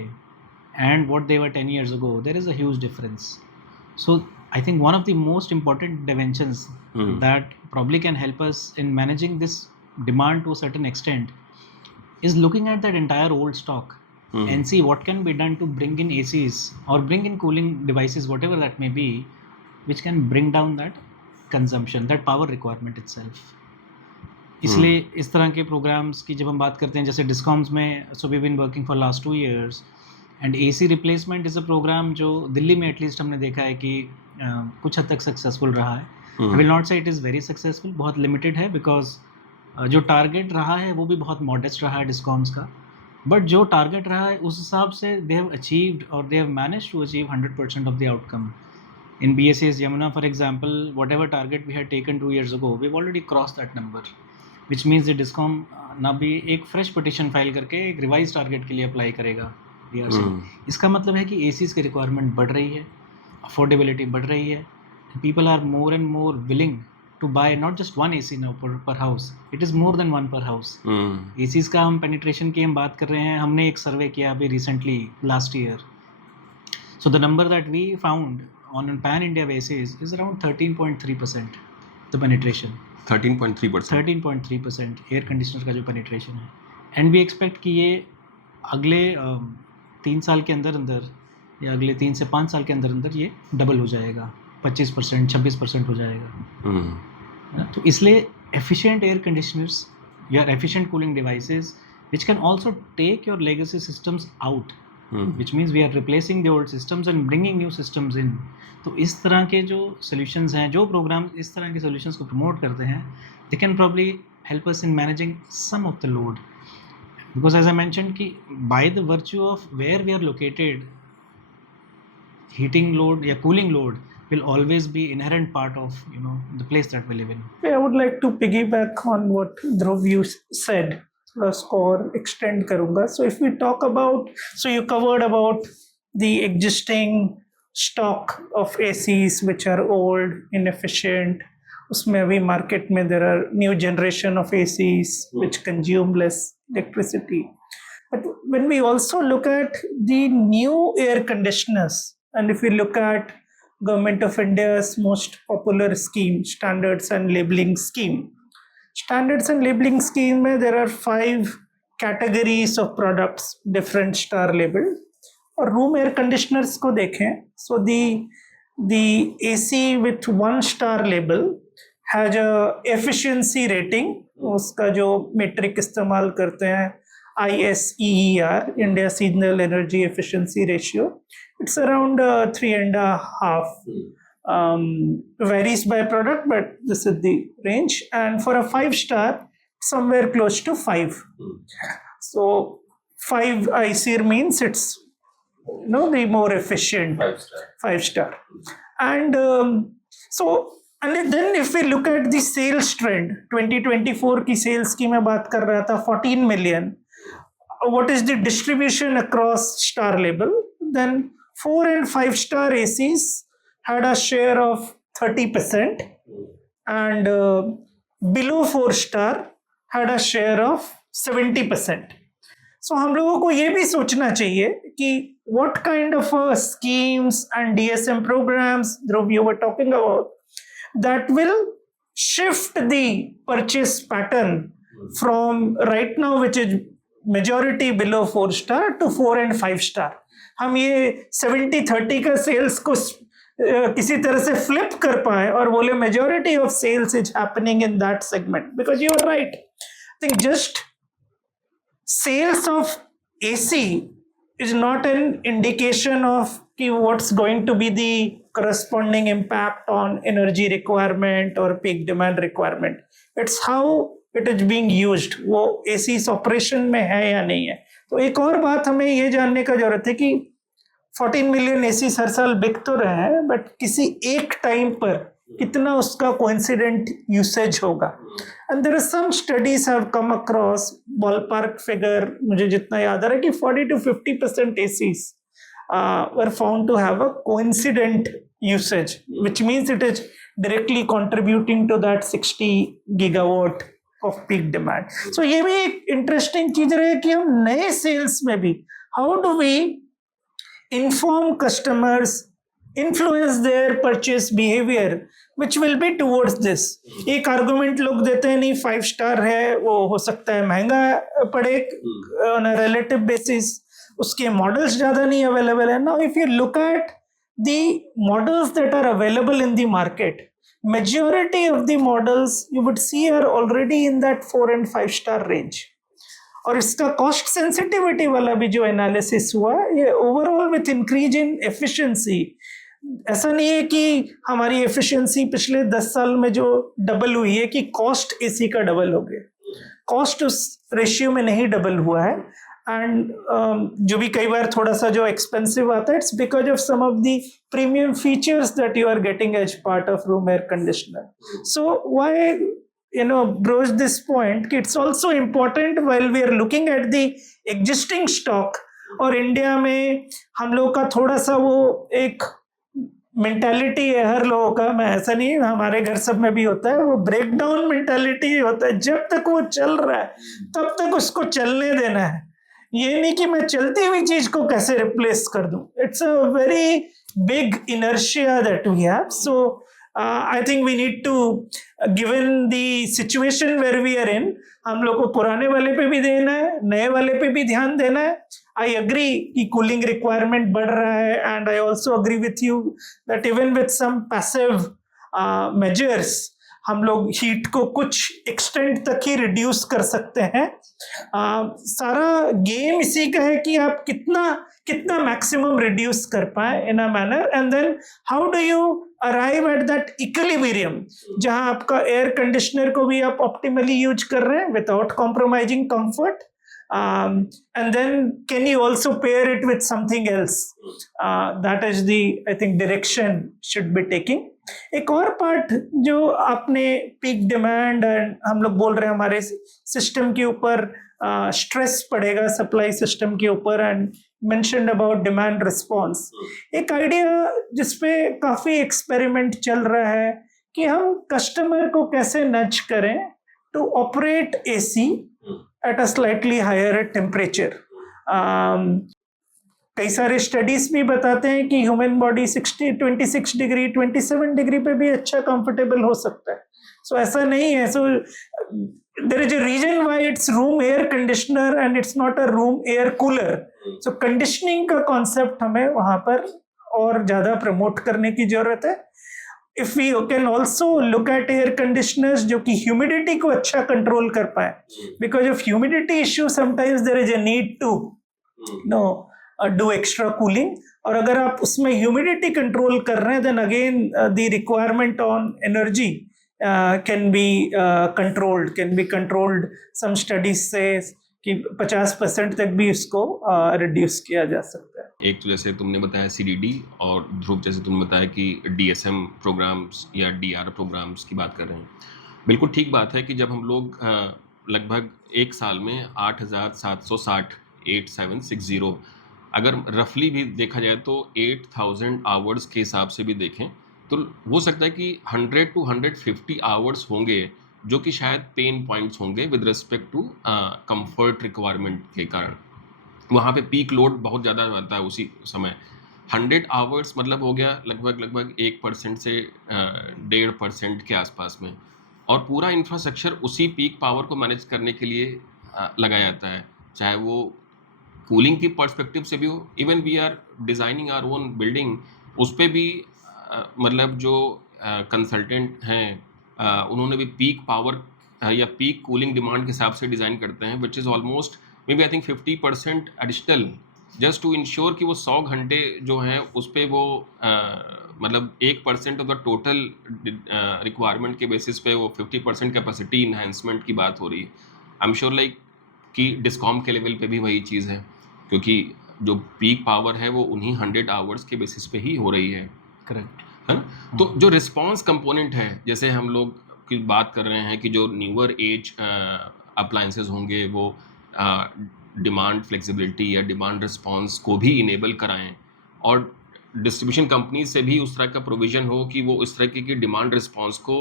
and what they were 10 years ago, there is a huge difference. So I think one of the most important interventions that probably can help us in managing this demand to a certain extent is looking at that entire old stock and see what can be done to bring in ACs or bring in cooling devices, whatever that may be, which can bring down that consumption, that power requirement itself. इसलिए इस तरह के प्रोग्राम्स की जब हम बात करते हैं जैसे डिस्कॉम्स में, so we been working for last 2 years and AC replacement is a program जो दिल्ली में एटलीस्ट हमने देखा है कि कुछ हद तक सक्सेसफुल रहा है. आई विल नॉट से इट इज़ वेरी सक्सेसफुल, बहुत लिमिटेड है बिकॉज जो टारगेट रहा है वो भी बहुत मॉडेस्ट रहा है डिस्कॉम्स का, बट जो टारगेट रहा है उस हिसाब से दे हैव अचीव्ड और they have manage to achieve 100% of the outcome. In BSS Yamuna, for example, whatever target we had taken 2 years ago, we've already crossed that number. Which means the discom ना भी एक फ्रेश पिटिशन फाइल करके एक रिवाइज टारगेट के लिए अप्लाई करेगा DRC. इसका मतलब है कि ACs की रिक्वायरमेंट बढ़ रही है, अफोर्डेबिलिटी बढ़ रही है, people are more and more willing to buy not just one AC now per house, it is more than one per house. ACs का हम पेनिट्रेशन की हम बात कर रहे हैं, हमने एक सर्वे किया अभी recently last year. So the number that we found on a pan India basis is around 13.3% the penetration. 13.3% air conditioner का जो पेनिट्रेशन है, एंड वी एक्सपेक्ट कि ये अगले 3 साल के अंदर अंदर या अगले 3 से 5 साल के अंदर अंदर ये डबल हो जाएगा, 25% 26% हो जाएगा. तो इसलिए एफिशिएंट एयर कंडीशनर्स या efficient cooling devices which can also take your legacy systems out, which means we are replacing the old systems and bringing new systems in. तो इस तरह के जो solutions हैं, जो programs इस तरह के solutions को promote करते हैं, they can probably help us in managing some of the load. Because as I mentioned कि by the virtue of where we are located, heating load या cooling load will always be inherent part of the place that we live in. I would like to piggyback on what Dhruv you said. Score extend karunga. So if we talk about, so you covered about the existing stock of ACs which are old, inefficient. Usme abhi market mein there are new generation of ACs which consume less electricity. But when we also look at the new air conditioners, and if we look at Government of India's most popular scheme, Standards and Labeling Scheme. Standards and Labeling Scheme में there are 5 categories of products, different star labeled. और room air conditioners को देखें, so the AC with 1 star label has a efficiency rating. उसका जो metric इस्तेमाल करते हैं ISEER, India Seasonal Energy Efficiency Ratio, it's around 3.5. Varies by product, but this is the range. And for a 5-star, somewhere close to 5. So 5 ICER means it's the more efficient 5-star. And and then if we look at the sales trend, 2024 की sales की मैं बात कर रहा था 14 million. What is the distribution across star label? Then 4 and 5-star ACs had a share of 30%, and below 4-star had a share of 70%. So हम लोगों को ये भी सोचना चाहिए कि what kind of schemes and DSM programs, Dhruv, you were talking about, that will shift the purchase pattern from right now, which is majority below 4-star, to 4 and 5-star. हम ये 70-30 का सेल्स को किसी तरह से फ्लिप कर पाए और बोले majority of sales is happening in that segment, because you are right. I think just sales of AC is not an indication of what's going to be the corresponding impact on energy requirement or peak demand requirement. It's how it is being used, वो ACs ऑपरेशन में है या नहीं है. तो एक और बात हमें ये जानने का जरूरत है कि 14 मिलियन ACs हर साल बिक तो रहे हैं, बट किसी एक टाइम पर कितना उसका कोइंसिडेंट यूसेज होगा. And there are some studies have come across ballpark figure, मुझे जितना याद आ रहा है कि 40 to 50% ACs were found to have a coincident usage, which means it is directly contributing to that 60 gigawatt of peak demand. So ये भी एक इंटरेस्टिंग चीज रहे कि हम नए सेल्स में भी how do we inform customers, influence their purchase behavior which will be towards this. एक आर्गुमेंट लोग देते हैं नहीं 5 स्टार है, वो हो सकता है महंगा पड़े on a relative basis, उसके मॉडल्स ज़्यादा नहीं अवेलेबल है. Now if you look at the models that are available in the market, majority of the models you would see are already in that 4 and 5 star range. और इसका कॉस्ट सेंसिटिविटी वाला भी जो एनालिसिस हुआ, ये overall with increase in efficiency, ऐसा नहीं है कि हमारी एफिशिएंसी पिछले 10 साल में जो डबल हुई है कि कॉस्ट एसी का डबल हो गया. कॉस्ट उस रेशियो में नहीं डबल हुआ है. एंड जो भी कई बार थोड़ा सा जो एक्सपेंसिव आता है, it's because of some of the premium features that you are getting as part of room air conditioner. So why broach this point कि it's also important while we are looking at the existing stock. और इंडिया में हम लोग का थोड़ा सा वो एक मेंटालिटी है हर लोगों का, मैं ऐसा नहीं, हमारे घर सब में भी होता है, वो ब्रेक डाउन मेंटालिटी होता है. जब तक वो चल रहा है तब तक उसको चलने देना है, ये नहीं कि मैं चलती हुई चीज को कैसे रिप्लेस कर दूं. It's a very big inertia that we have. So I think we need to, given the situation where we are in, हम लोग को पुराने वाले पे भी देना है, नए वाले पे भी ध्यान देना है. I agree कि कूलिंग रिक्वायरमेंट बढ़ रहा है, and I also agree with you that even with some passive measures हम लोग हीट को कुछ एक्सटेंट तक ही रिड्यूस कर सकते हैं. सारा गेम इसी का है कि आप कितना मैक्सिमम रिड्यूस कर पाए in a manner, and then how do you arrive at that equilibrium जहां आपका एयर कंडीशनर को भी आप ऑप्टिमली यूज कर रहे हैं without compromising comfort, and then can you also pair it with something else. That is the, I think, direction should be taking. एक और पार्ट जो आपने पीक डिमांड, हम लोग बोल रहे हैं हमारे सिस्टम के ऊपर स्ट्रेस पड़ेगा सप्लाई सिस्टम के ऊपर, and mentioned about demand response. एक आइडिया जिसपे काफी एक्सपेरिमेंट चल रहा है कि हम कस्टमर को कैसे नच करें to operate AC at a slightly higher temperature. कई सारे स्टडीज भी बताते हैं कि ह्यूमन बॉडी 26 डिग्री 27 डिग्री पे भी अच्छा कंफर्टेबल हो सकता है. सो ऐसा नहीं है. सो there is a reason why it's room air conditioner and it's not a room air cooler. So conditioning का concept हमें वहाँ पर और ज़्यादा प्रमोट करने की जरूरत है. If we can also look at air conditioners जो कि humidity को अच्छा कंट्रोल कर पाए, because of humidity issue sometimes there is a need to do extra cooling. और अगर आप उसमें humidity कंट्रोल कर रहे हैं, then again the requirement on energy can be controlled. Some studies say कि 50% तक भी इसको रिड्यूस किया जा सकता है. एक तो जैसे तुमने बताया CDD, और ध्रुव जैसे तुमने बताया कि DSM प्रोग्राम्स या DR प्रोग्राम्स की बात कर रहे हैं. बिल्कुल ठीक बात है कि जब हम लोग लगभग एक साल में 8,760 8760 अगर रफली भी देखा जाए तो 8,000 आवर्स के हिसाब से भी देखें तो हो सकता है कि 100 to 150 आवर्स होंगे जो कि शायद पेन पॉइंट्स होंगे with respect to comfort requirement के कारण. वहाँ पे पीक लोड बहुत ज़्यादा रहता है उसी समय. 100 आवर्स मतलब हो गया लगभग 1% से 1.5% के आसपास में, और पूरा इंफ्रास्ट्रक्चर उसी पीक पावर को मैनेज करने के लिए लगाया जाता है, चाहे वो कूलिंग की पर्सपेक्टिव से भी हो. Even we are designing our own building, उस पर भी मतलब जो कंसल्टेंट हैं उन्होंने भी पीक पावर या पीक कूलिंग डिमांड के हिसाब से डिज़ाइन करते हैं, which is almost may be I think 50% additional, just to ensure कि वो 100 घंटे जो हैं उस पर वो मतलब 1% ऑफ द टोटल रिक्वायरमेंट के बेसिस पे वो 50% कैपेसिटी इन्हांसमेंट की बात हो रही है। आई एम श्योर लाइक कि डिस्कॉम के लेवल पे भी वही चीज़ है, क्योंकि जो पीक पावर है वो उन्हीं 100 आवर्स के बेसिस पे ही हो रही है करेक्ट। है ना? तो जो रिस्पांस कंपोनेंट है, जैसे हम लोग की बात कर रहे हैं कि जो न्यूअर एज अप्लायंसेस होंगे वो डिमांड फ्लेक्सिबिलिटी या डिमांड रिस्पांस को भी इनेबल कराएं, और डिस्ट्रीब्यूशन कंपनी से भी उस तरह का प्रोविजन हो कि वो इस तरह की डिमांड रिस्पांस को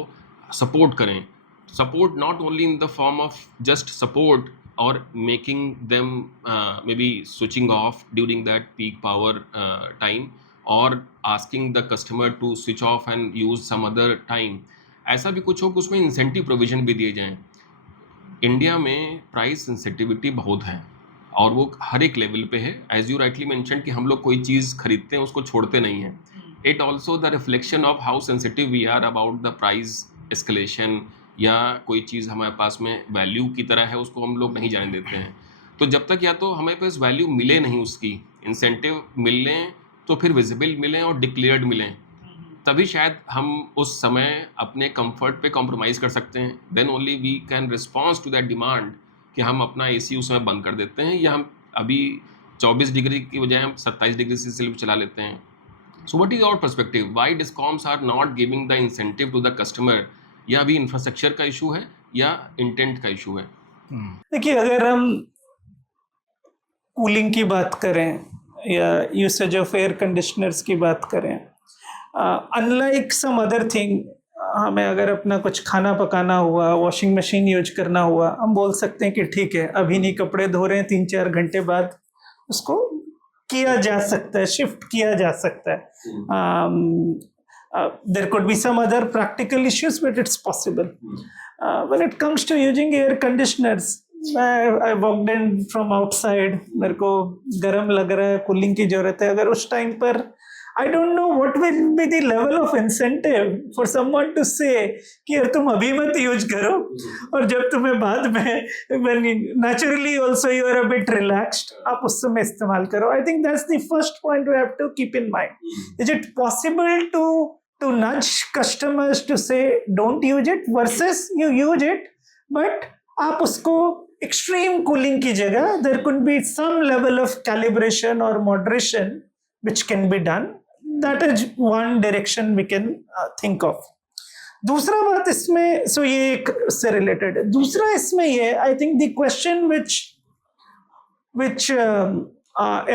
सपोर्ट करें। Support not only in the form of just support और making them maybe switching off during that peak power time और asking the customer to switch off and use some other time. ऐसा भी कुछ हो कि उसमें इंसेंटिव प्रोविजन भी दिए जाएं। इंडिया में प्राइस सेंसिटिविटी बहुत है और वो हर एक लेवल पे है। एज यू राइटली मेंशन कि हम लोग कोई चीज़ खरीदते हैं उसको छोड़ते नहीं हैं। It also the reflection of how sensitive we are about the price escalation, या कोई चीज़ हमारे पास में वैल्यू की तरह है उसको हम लोग नहीं जाने देते हैं। तो जब तक या तो हमें पास वैल्यू मिले नहीं, उसकी इंसेंटिव मिलें तो फिर विजिबल मिलें और डिक्लेयर्ड मिलें, तभी शायद हम उस समय अपने कंफर्ट पे कॉम्प्रोमाइज़ कर सकते हैं। Then only we can response to that demand कि हम अपना एसी उस समय बंद कर देते हैं, या हम अभी 24 डिग्री की बजाय हम 27 डिग्री से सिर्फ चला लेते हैं। So what is our perspective, why discoms are not giving the incentive to the customer? या अभी इंफ्रास्ट्रक्चर का इशू है या इंटेंट का इशू है? देखिए, अगर हम कूलिंग की बात करें या यूसेज ऑफ एयर कंडीशनर्स की बात करें, अनलाइक सम अदर थिंग, हमें अगर अपना कुछ खाना पकाना हुआ, वॉशिंग मशीन यूज करना हुआ, हम बोल सकते हैं कि ठीक है अभी नहीं कपड़े धो रहे हैं, 3-4 घंटे बाद उसको किया जा सकता है, शिफ्ट किया जा सकता है। There could be some other practical issues but it's possible. When it comes to using air conditioners, I walked in from outside, मेरे को गर्म लग रहा है, कूलिंग की जरूरत है, अगर उस टाइम पर I don't know what will be the level of incentive for someone to say कि यार तुम अभी मत यूज करो, और जब तुम्हें बाद में when naturally also you are a bit relaxed, आप उस समय इस्तेमाल करो। I think that's the first point we have to keep in mind. Is it possible to nudge customers to say don't use it versus you use it, but आप उसको extreme cooling की जगह there could be some level of calibration or moderation which can be done. That is one direction we can think of. दूसरा बात इसमें, so ये एक से related है। दूसरा इसमें ये, I think the question which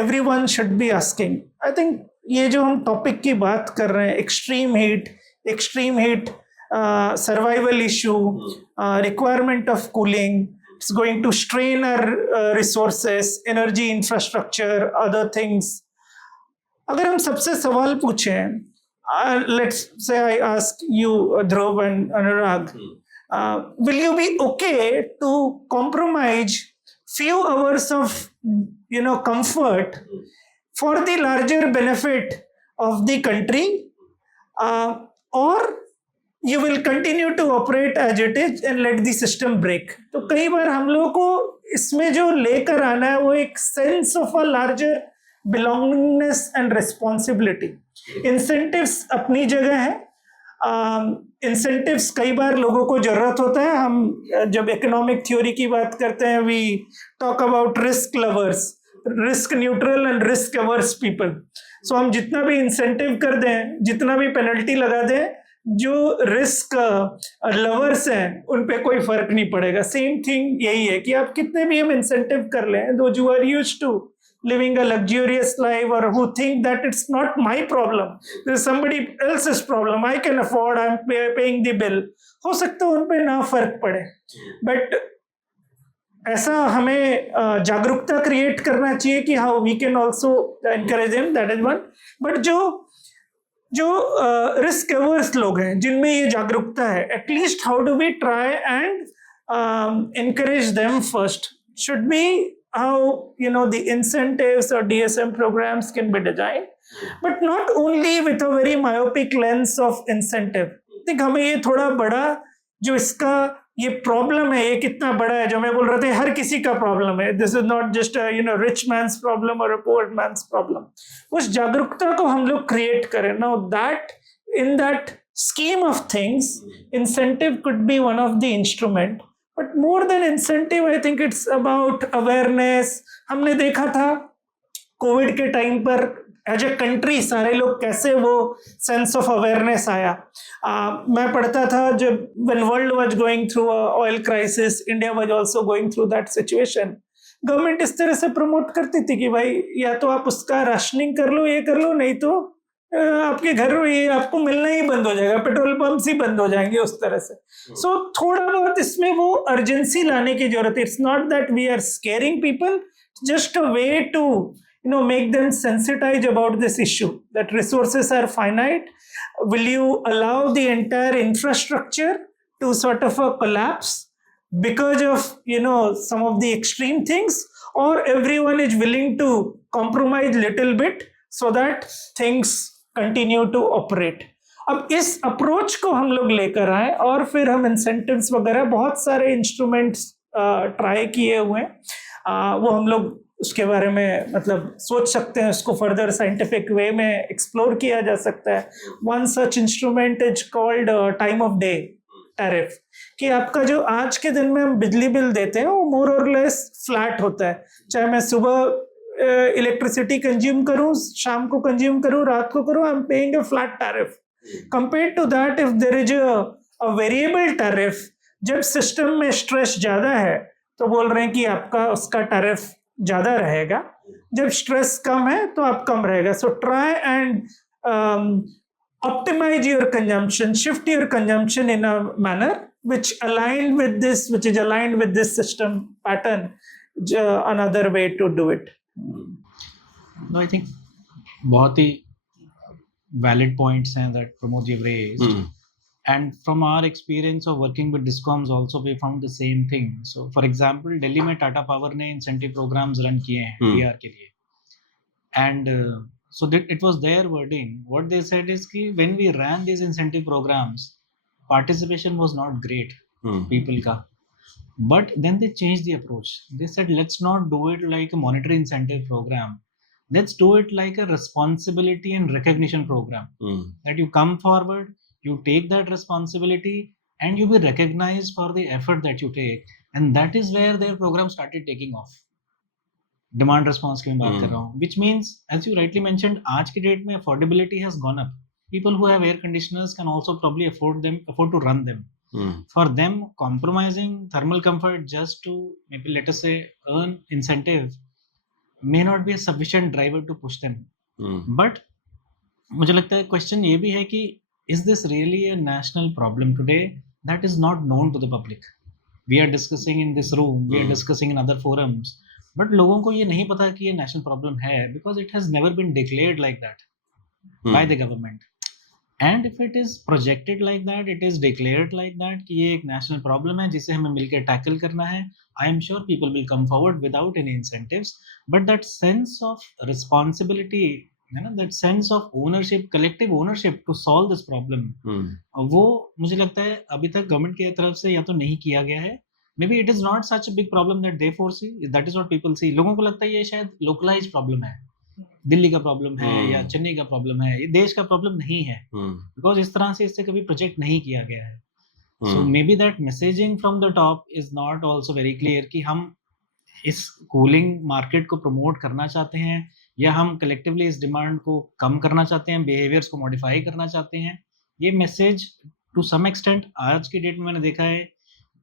everyone should be asking, I think ये जो हम टॉपिक की बात कर रहे हैं, extreme heat, survival issue, requirement of cooling, it's going to strain our resources, energy infrastructure, other things. अगर हम सबसे सवाल पूछें, let's say I ask you, Dhruv and Anurag, will you be okay to compromise few hours of comfort for the larger benefit of the country, or you will continue to operate as it is and let the system break? तो कई बार हम लोगों को इसमें जो लेकर आना है वो एक sense of a larger belongingness and responsibility. Incentives अपनी जगह है, incentives कई बार लोगों को जरूरत होता है। हम जब इकोनॉमिक थ्योरी की बात करते हैं, we talk about risk lovers, risk neutral and risk averse people. So हम जितना भी इंसेंटिव कर दें, जितना भी पेनल्टी लगा दें, जो रिस्क लवर्स हैं उन पे कोई फर्क नहीं पड़ेगा। सेम थिंग यही है कि आप कितने भी हम इंसेंटिव कर लें, those who are used to living a luxurious life or who think that it's not my problem, this is somebody else's problem, I can afford, I'm paying the bill, हो सकता है उन पे ना फर्क पड़े, बट ऐसा हमें जागरूकता क्रिएट करना चाहिए कि how we can also encourage them, that is one. But जो रिस्क अवर्स लोग हैं जिनमें ये जागरूकता है, at least how do we try and encourage them first should be how the incentives or DSM programs can be designed, but not only with a very myopic lens of incentive. I think हमें ये थोड़ा बड़ा जो इसका ये प्रॉब्लम है, ये कितना बड़ा है, जो मैं बोल रहा था हर किसी का प्रॉब्लम है, this is not just rich mains problem और पुअर मैन्स प्रॉब्लम, उस जागरूकता को हम लोग क्रिएट करें. Now that in that scheme of things, incentive could be one of the instrument, but more than incentive I think it's about awareness. हमने देखा था कोविड के टाइम पर एज ए कंट्री सारे लोग कैसे वो सेंस ऑफ अवेयरनेस आया. मैं पढ़ता था जब when world was going through a oil crisis, India was also going through that situation. Government इस तरह से प्रमोट करती थी कि भाई या तो आप उसका राशनिंग कर लो, ये कर लो, नहीं तो आपके घर में ये आपको मिलना ही बंद हो जाएगा, पेट्रोल पंप्स ही बंद हो जाएंगे उस तरह से. सो थोड़ा बहुत इसमें वो अर्जेंसी लाने की जरूरत है. It's not that we are scaring people, just a way to make them sensitize about this issue, that resources are finite. Will you allow the entire infrastructure to sort of collapse because of some of the extreme things, or everyone is willing to compromise little bit so that things continue to operate? अब इस अप्रोच को हम लोग लेकर आए और फिर हम इंसेंटिव्स वगैरह बहुत सारे इंस्ट्रूमेंट्स ट्राई किए हुए हैं. वो हम लोग उसके बारे में मतलब सोच सकते हैं, उसको फर्दर साइंटिफिक वे में एक्सप्लोर किया जा सकता है. One such instrument is called time of day tariff, कि आपका जो आज के दिन में हम बिजली बिल देते हैं वो मोर और लेस फ्लैट होता है. चाहे मैं सुबह इलेक्ट्रिसिटी कंज्यूम करूं, शाम को कंज्यूम करूं, रात को करूं, I am paying a flat tariff. Compared to that if there is a variable tariff, जब सिस्टम में स्ट्रेस ज्यादा है तो बोल रहे हैं कि आपका उसका टैरिफ ज्यादा रहेगा, जब स्ट्रेस कम है तो आप कम रहेगा. So try and optimize your consumption, shift your consumption in a manner which is aligned with this system pattern. Another way to do it. No, I think बहुत ही valid points हैं that Pramod ji raised. And from our experience of working with DISCOMs also, we found the same thing. So for example, Delhi में Tata Power ने incentive programs run किए हैं PR के लिए. And so that it was their wording. What they said is कि when we ran these incentive programs, participation was not great, people का. But then they changed the approach. They said, let's not do it like a monetary incentive program. Let's do it like a responsibility and recognition program. That you come forward, you take that responsibility, and you be recognized for the effort that you take. And that is where their program started taking off. Demand response की मैं बात कर रहा हूँ, which means as you rightly mentioned, आज की डेट में affordability has gone up. People who have air conditioners can also probably afford to run them. For them, compromising thermal comfort just to maybe let us say earn incentive may not be a sufficient driver to push them. But मुझे लगता है question ये भी है कि is this really a national problem today that is not known to the public? We are discussing in this room, we are discussing in other forums, but लोगों को ये नहीं पता कि ये national problem है because it has never been declared like that by the government. And if it is projected like that, it is declared like that कि ये एक national problem है जिसे हमें मिलकर tackle करना है, I am sure people will come forward without any incentives. But that sense of responsibility, that sense of ownership, collective ownership to solve this problem, वो मुझे लगता है अभी तक गवर्नमेंट की तरफ से या तो नहीं किया गया है. Maybe it is not such a big problem that they foresee. That is what people see. लोगों को लगता है ये शायद localized problem है, दिल्ली का प्रॉब्लम है या चेन्नई का प्रॉब्लम है, ये देश का प्रॉब्लम नहीं है, बिकॉज इस तरह से इससे कभी प्रोजेक्ट नहीं किया गया है. So maybe that messaging from the top is not also very clear कि हम इस कूलिंग मार्केट को प्रमोट करना चाहते हैं या हम कलेक्टिवली इस डिमांड को कम करना चाहते हैं, बिहेवियर्स को मॉडिफाई करना चाहते हैं. ये मैसेज टू सम एक्सटेंट आज की डेट में मैंने देखा है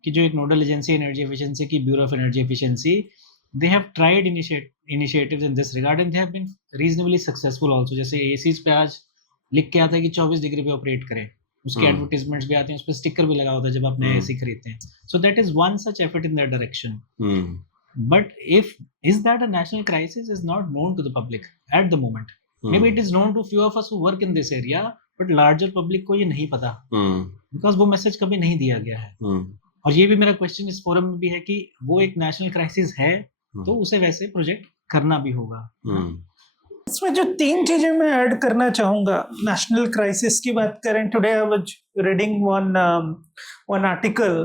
कि जो एक नोडल एजेंसी एनर्जी एफिशिएंसी की, bureau of energy efficiency, they have tried initiatives in this regard and they have been reasonably successful also. जैसे एसीज पे आज लिख के आता है कि 24 डिग्री पे ऑपरेट करें, उसके एडवर्टाइजमेंट्स भी आते हैं, उस पे स्टिकर भी लगा होता है जब आप नए एसी खरीदते हैं. So that is one such effort in that direction. But if is that a national crisis is not known to the public at the moment. Maybe it is known to few of us who work in this area, but larger public को ये नहीं पता because वो मैसेज कभी नहीं दिया गया है. और ये भी मेरा क्वेश्चन इस फोरम में भी है कि वो एक नेशनल क्राइसिस है तो उसे वैसे प्रोजेक्ट करना भी होगा. इसमें जो 3 चीजें मैं ऐड करना चाहूंगा, नेशनल क्राइसिस की बात करें, today I was reading one article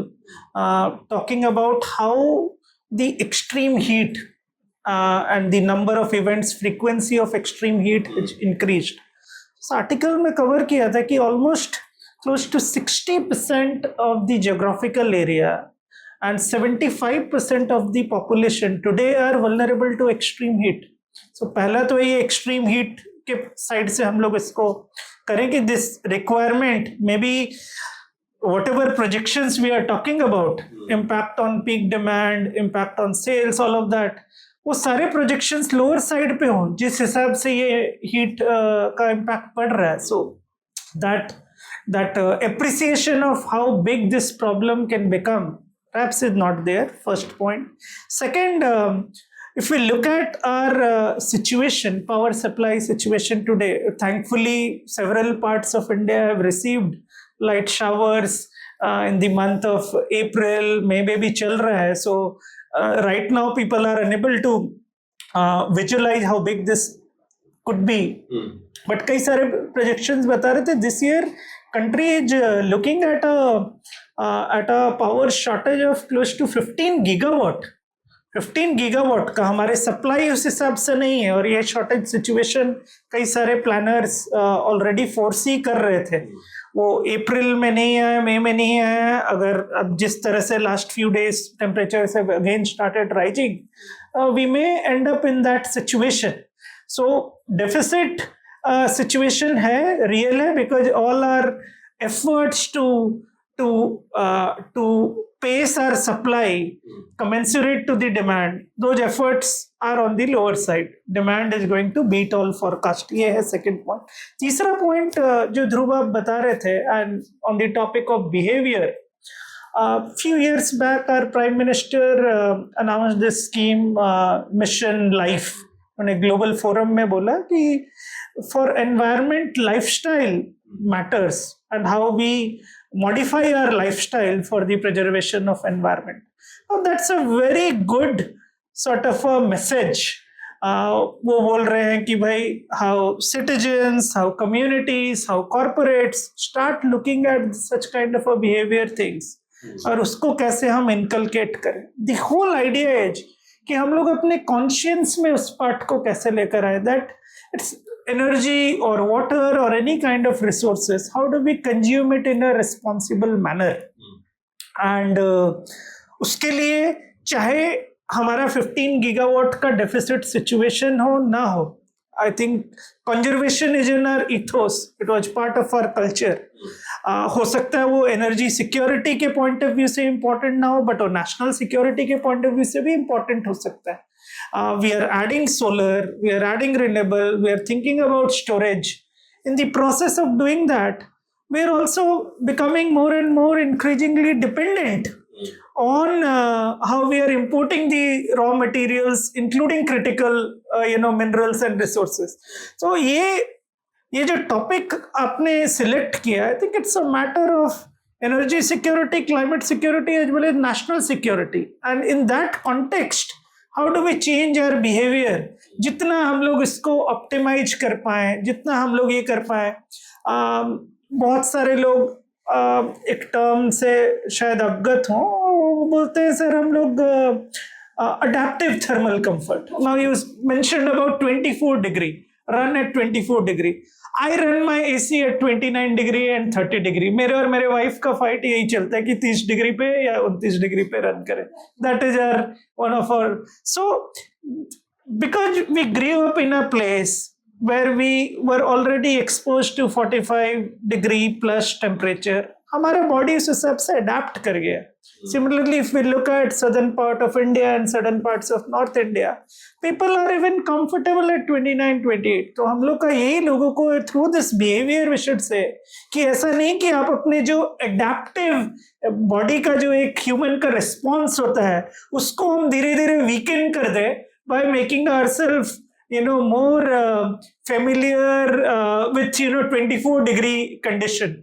talking about how the extreme heat and the number of events, frequency of extreme heat which increased. इस आर्टिकल में कवर किया था कि almost close to 60% of the geographical area and 75% of the population today are vulnerable to extreme heat. So पहला तो ये extreme heat के साइड से हम लोग इसको करें कि this requirement maybe whatever projections we are talking about, impact on peak demand, impact on sales, all of that, वो सारे प्रोजेक्शंस लोअर साइड पे हों जिस हिसाब से ये हीट का इम्पैक्ट पड़ रहा है. सो that appreciation of how big this problem can become perhaps is not there. First point. Second, if we look at our situation, power supply situation today, thankfully several parts of India have received light showers in the month of April. May भी चल रहा है. So right now people are unable to visualize how big this could be. But कई सारे projections बता रहे थे this year country is looking at a power shortage of close to 15 gigawatt. 15 gigawatt का हमारे सप्लाई उस हिसाब से नहीं है, और ये शॉर्टेज सिचुएशन कई सारे प्लानर्स ऑलरेडी फोरसी कर रहे थे. वो अप्रैल में नहीं आया, मई में नहीं आया. अगर अब जिस तरह से last few days temperature again started rising, we may end up in that situation. So deficit situation है, रियल है, because all are efforts to pace our supply commensurate to the demand, those efforts are on the lower side. Demand is going to beat all forecast. ये है second point. तीसरा point जो ध्रुव आप बता रहे थे, and on the topic of behavior, few years back our prime minister announced this scheme, mission life. उन्हें global forum में बोला कि for environment, lifestyle matters and how we modify our lifestyle for the preservation of environment. Now that's a very good sort of a message. वो बोल रहे हैं कि भाई how citizens, how communities, how corporates start looking at such kind of a behavior things, और उसको कैसे हम inculcate करें. The whole idea is कि हम लोग अपने conscience में उस part को कैसे लेकर आए, that it's energy or water or any kind of resources, how do we consume it in a responsible manner. And उसके लिए चाहे हमारा 15 gigawatt का deficit situation हो ना हो, I think conservation is in our ethos. It was part of our culture. हो सकता है वो energy security के point of view से important ना हो, but वो national security के point of view से भी important हो सकता है. We are adding solar, we are adding renewable, we are thinking about storage. In the process of doing that, we are also becoming more and more increasingly dependent on how we are importing the raw materials, including critical minerals and resources. So ये जो topic आपने select किया, I think it's a matter of energy security, climate security, as well as national security. And in that context, how do we change our behavior? जितना हम लोग इसको ऑप्टिमाइज कर पाए, जितना हम लोग ये कर पाए. बहुत सारे लोग एक टर्म से शायद अवगत हों, वो बोलते हैं सर हम लोग adaptive thermal comfort. Now you mentioned about 24 degree, run at 24 degree. I run my AC at 29 degree and 30 degree. मेरे और मेरे वाइफ का फाइट यही चलता है कि 30 डिग्री पे या 29 डिग्री पे रन करें. That is our one of our. So because we grew up in a place where we were already exposed to 45 degree plus temperature, हमारा बॉडी उस हिसाब से अडेप्ट कर गया. Similarly, if we look at southern part of India and southern parts of North India, people are even comfortable at 29, 28. तो हम लोग का यही लोगों को through this behavior we should say कि ऐसा नहीं कि आप अपने जो adaptive body का जो एक human का response होता है उसको हम धीरे धीरे weaken कर दें by making ourselves more familiar with 24 degree condition.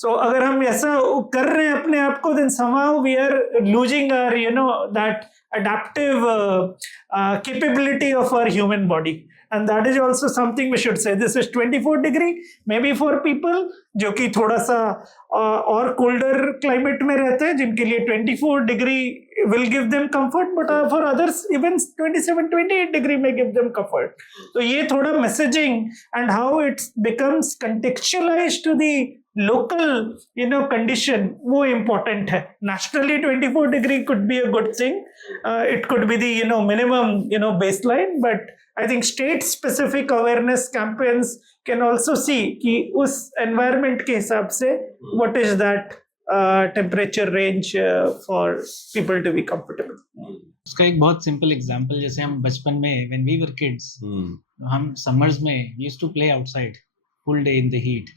So अगर हम ऐसा कर रहे हैं अपने आप को, then somehow we are losing our that adaptive capability of our human body. and that is also something we should say. This is 24 degree, maybe for people जो कि थोड़ा सा और colder climate में रहते हैं, जिनके लिए 24 degree will give them comfort, but for others even 27-28 degree may give them comfort. तो ये थोड़ा messaging and how it becomes contextualized to the local condition, वो important है. Nationally 24 degree could be a good thing. It could be the minimum baseline, but I think state specific awareness campaigns can also see कि उस environment के हिसाब से what is that temperature range for people to be comfortable. उसका एक बहुत सिंपल एग्जांपल, जैसे हम बचपन में when we were kids, हम summers में we used to play outside full day in the heat.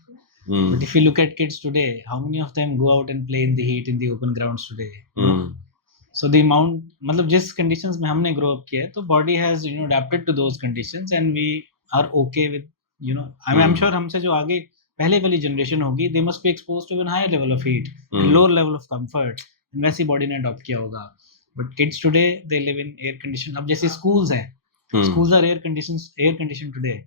But if you look at kids today, how many of them go out and play in the heat in the open grounds today? So the amount, मतलब जिस conditions में हमने grow up किया है, तो body has adapted to those conditions and we are okay with I'm sure हमसे जो आगे पहले वाली generation होगी, they must be exposed to even higher level of heat, lower level of comfort, and वैसी body ने adopt किया होगा. But kids today they live in air conditioned. अब जैसे schools हैं, schools are air conditioned today.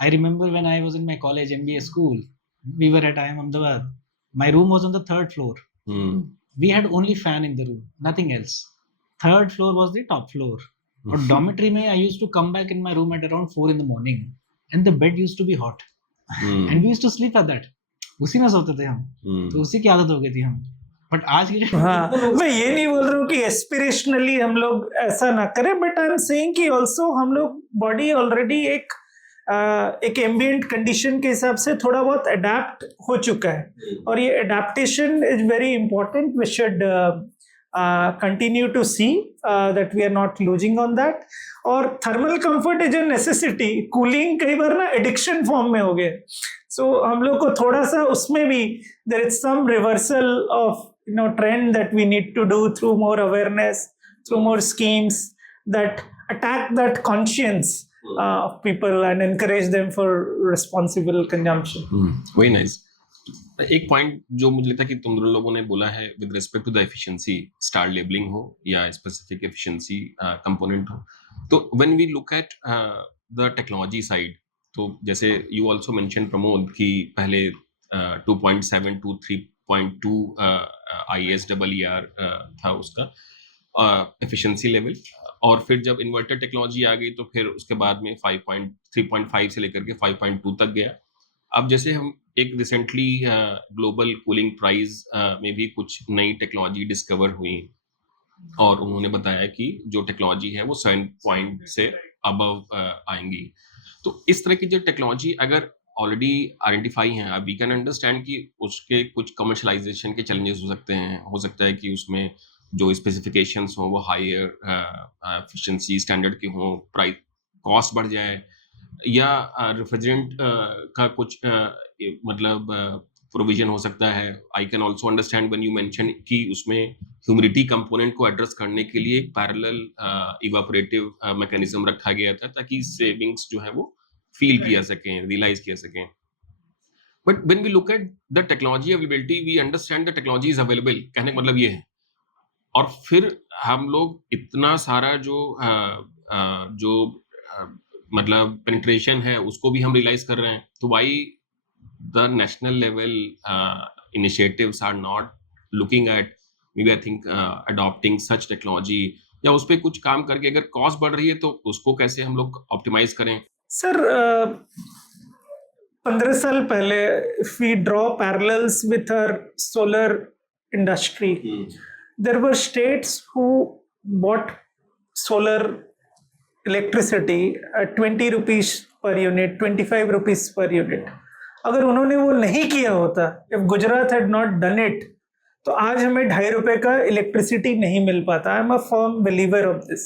I remember when I was in my college MBA school, we were at IIM Ahmedabad. My room was on the 3rd floor. We had only fan in the room, nothing else. 3rd floor was the top floor. Or dormitory में I used to come back in my room at around 4 in the morning, and the bed used to be hot. And we used to sleep at that. उसी में सोते थे हम. तो उसी की आदत हो गई थी हम. But आज की मैं ये नहीं बोल रहा हूँ कि एस्पिरेशनली हम लोग ऐसा ना करें, बट आई एम सेइंग कि ऑल्सो हम लोग बॉडी ऑलरेडी एक एम्बिएंट कंडीशन के हिसाब से थोड़ा बहुत अडेप्ट हो चुका है, और ये adaptation is very important. We should continue to see that we are not losing on that. और thermal comfort is a necessity. Cooling कई बार ना एडिक्शन फॉर्म में हो गए, सो हम लोग को थोड़ा सा उसमें भी there is some reversal of trend that we need to do through more awareness, through more schemes that attack that conscience of people and encourage them for responsible consumption. Very nice. एक पॉइंट जो मुझे लगता है कि तुम लोगों ने बोला है with respect to the efficiency, star labelling हो या स्पेसिफिक एफिशिएंसी कंपोनेंट हो, तो when we look at the technology side, तो जैसे यू आल्सो मेंशन प्रमोद कि पहले 2.7 to 3.2 ISEER था उसका एफिशिएंसी लेवल, और फिर जब इन्वर्टर टेक्नोलॉजी आ गई तो फिर उसके बाद में 3.5 से लेकर के 5.2 तक गया. अब जैसे हम एक रिसेंटली ग्लोबल कूलिंग प्राइज में भी कुछ नई टेक्नोलॉजी डिस्कवर हुई, और उन्होंने बताया कि जो टेक्नोलॉजी है वो 7 पॉइंट से अबव आएंगी. तो इस तरह की जो टेक्नोलॉजी अगर ऑलरेडी आइडेंटिफाई हैं, अब वी कैन अंडरस्टैंड कि उसके कुछ कमर्शलाइजेशन के चैलेंजेस हो सकते हैं. हो सकता है कि उसमें जो स्पेसिफिकेशंस हों वो हायर एफिशिएंसी स्टैंडर्ड के हों, प्राइस कॉस्ट बढ़ जाए, या रेफ्रिजरेंट का कुछ मतलब प्रोविजन हो सकता है. I can also understand when you mention कि उसमें ह्यूमिडिटी कंपोनेंट को एड्रेस करने के लिए एक पैरेलल इवापोरेटिव मैकेनिज्म रखा गया था ताकि सेविंग्स जो है वो फील किया सकें, रियलाइज किया सकें. But when we look at the technology availability, we understand the technology is available. कहने का मतलब ये है, और फिर हम लोग इतना सारा जो मतलब पेनिट्रेशन है उसको भी हम रियलाइज कर रहे हैं. तो why the national level initiatives are not looking at maybe I think adopting such technology, या उस पर कुछ काम करके अगर कॉस्ट बढ़ रही है तो उसको कैसे हम लोग ऑप्टिमाइज करें? सर 15 साल पहले if we draw parallels with our solar industry, there were states who bought solar electricity at 20 rupees per unit, 25 rupees per unit. अगर उन्होंने वो नहीं किया होता, if Gujarat had not done it, तो आज हमें 2.5 रुपए का इलेक्ट्रिसिटी नहीं मिल पाता. I am a firm believer of this.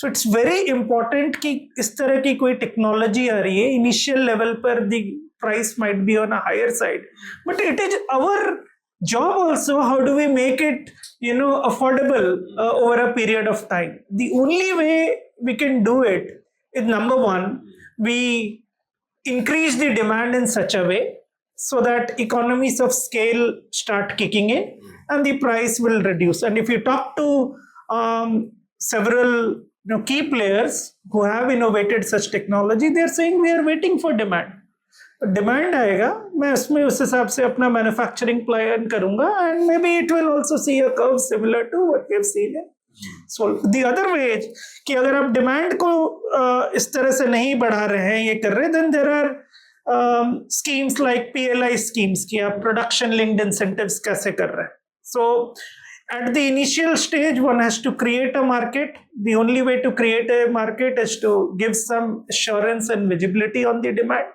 So it's very important कि इस तरह की कोई टेक्नोलॉजी आ रही है, इनिशियल लेवल पर the price might be on a higher side, but it is our job also, how do we make it affordable over a period of time. The only way we can do it is, number one, we increase the demand in such a way so that economies of scale start kicking in and the price will reduce. And if you talk to several key players who have innovated such technology, they are saying we are waiting for demand. Demand आएगा, मैं उसमें उस हिसाब से अपना मैन्युफैक्चरिंग प्लान करूंगा, and maybe it will also see a curve similar to what we have seen in so the other way, कि अगर आप डिमांड को इस तरह से नहीं बढ़ा रहे हैं, ये कर रहे हैं, then there are schemes like PLI schemes कि आप production linked incentives कैसे कर रहे हैं. So at the initial stage, one has to create a market. The only way to create a market is to give some assurance and visibility on the demand.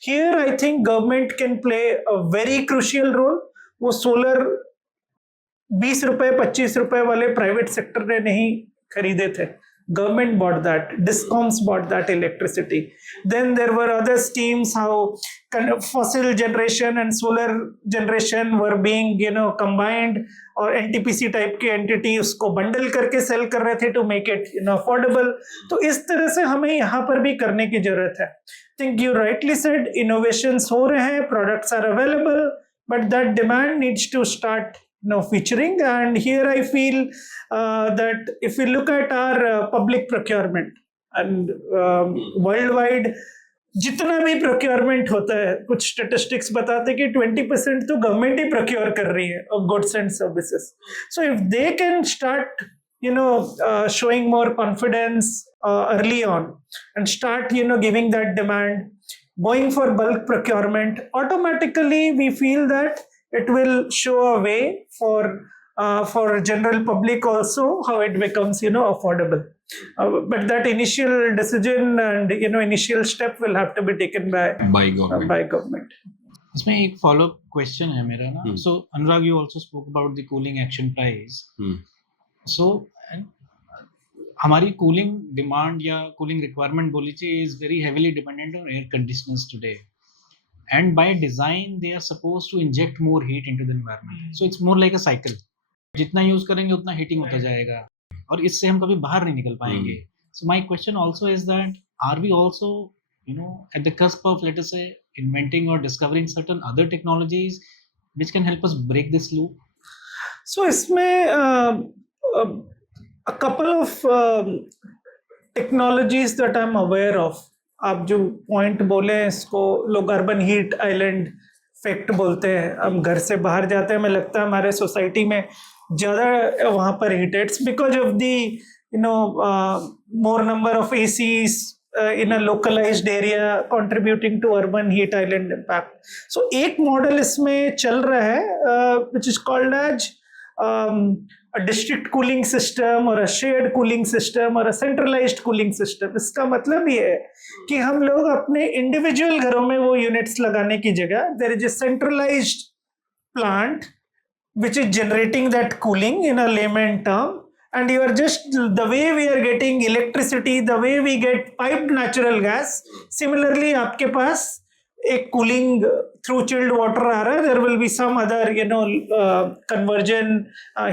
Here, I think government can play a very crucial role. वो solar 20 रुपए 25 रुपए वाले प्राइवेट सेक्टर ने नहीं खरीदे थे. Government bought that, discoms bought that electricity. Then there were other schemes how kind of fossil generation and solar generation were being combined, और NTPC टाइप की एंटिटी उसको बंडल करके सेल कर रहे थे to make it affordable. तो इस तरह से हमें यहाँ पर भी करने की जरूरत है. Think you rightly said, innovations हो रहे हैं, products are available, but that demand needs to start featuring. And here I feel that if we look at our public procurement and worldwide, जितना भी procurement होता है, कुछ statistics बताते हैं कि 20% तो गवर्नमेंट ही procure कर रही है of goods and services. So if they can start showing more confidence early on and start giving that demand, going for bulk procurement, automatically we feel that it will show a way for general public also how it becomes affordable. But that initial decision and initial step will have to be taken by government. इसमें एक follow up question है मेरा ना. So Anurag, you also spoke about the cooling action price. So हमारी cooling demand या cooling requirement बोली चाहिए is very heavily dependent on air conditioners today. And by design, they are supposed to inject more heat into the environment. So it's more like a cycle. जितना यूज करेंगे उतना हीटिंग होता जाएगा, और इससे हम कभी बाहर नहीं निकल पाएंगे. So my question also is that are we also at the cusp of, let us say, inventing or discovering certain other technologies which can help us break this loop? So इसमें a couple of technologies that I'm aware of. आप जो पॉइंट बोले इसको लोग अर्बन हीट आइलैंड इफेक्ट बोलते हैं. हम घर से बाहर जाते हैं, हमें लगता है हमारे सोसाइटी में ज़्यादा वहाँ पर heat. It's because of the more number of ACs in a localized area contributing to urban heat island impact. So एक मॉडल इसमें चल रहा है which is called as a district cooling system or a shared cooling system or a centralized cooling system. इसका मतलब ये है कि हम लोग अपने इंडिविजुअल घरों में वो यूनिट्स लगाने की जगह there is a centralized plant which is generating that cooling in a layman term, and you are just the way we are getting electricity, the way we get piped natural gas, similarly आपके पास एक कूलिंग थ्रू चिल्ड वाटर आ रहा है. There will be some other conversion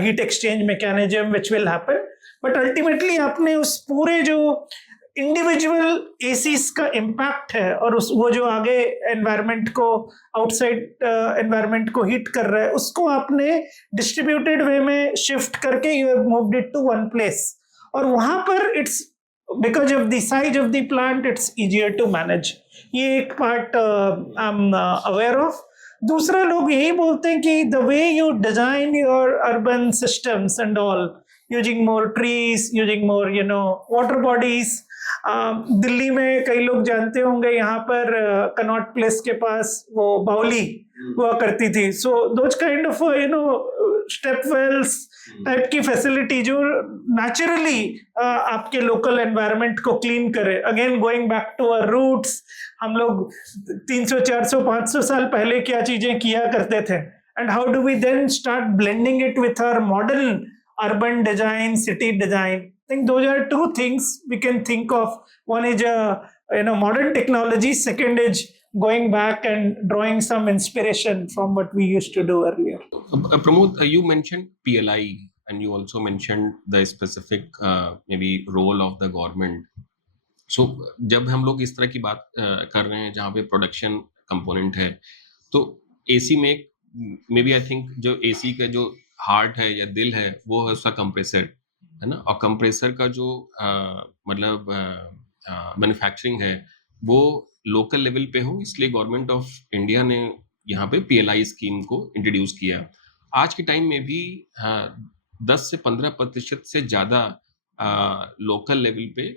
heat exchange mechanism which will happen, but ultimately आपने उस पूरे जो इंडिविजुअल एसीज का इम्पैक्ट है और वो जो आगे एनवायरनमेंट को आउटसाइड एनवायरनमेंट को हीट कर रहा है, उसको आपने डिस्ट्रीब्यूटेड वे में शिफ्ट करके you have moved it to one place, और वहां पर it's because of the size of the plant it's easier to manage. ये एक part I'm aware of. दूसरा लोग यही बोलते हैं कि the way you design your urban systems and all, using more trees, using more water bodies. Delhi में कई लोग जानते होंगे, यहाँ पर कनॉट प्लेस के पास वो बाउली हुआ करती थी. So those kind of step wells type की फैसिलिटी जो नेचुरली आपके लोकल एनवायरनमेंट को क्लीन करे. Again going back to our roots, हम लोग 300 400 500 साल पहले क्या चीजें किया करते थे, and how do we then start blending it with our modern urban design, city design. I think those are two things we can think of. One is modern technology, second is going back and drawing some inspiration from what we used to do earlier. Pramod, you mentioned PLI and you also mentioned the specific maybe role of the government. So जब हम लोग इस तरह की बात कर रहे हैं जहाँ पे प्रोडक्शन कंपोनेंट है, तो AC में मे बी आई थिंक जो AC का जो हार्ट है या दिल है वो है उसका कंप्रेसर. है ना? और कंप्रेसर का जो मतलब मैन्युफैक्चरिंग है वो लोकल लेवल पे हो, इसलिए गवर्नमेंट ऑफ इंडिया ने यहाँ पे पीएलआई स्कीम को इंट्रोड्यूस किया। आज के टाइम में भी 10 से 15% से ज़्यादा लोकल लेवल पे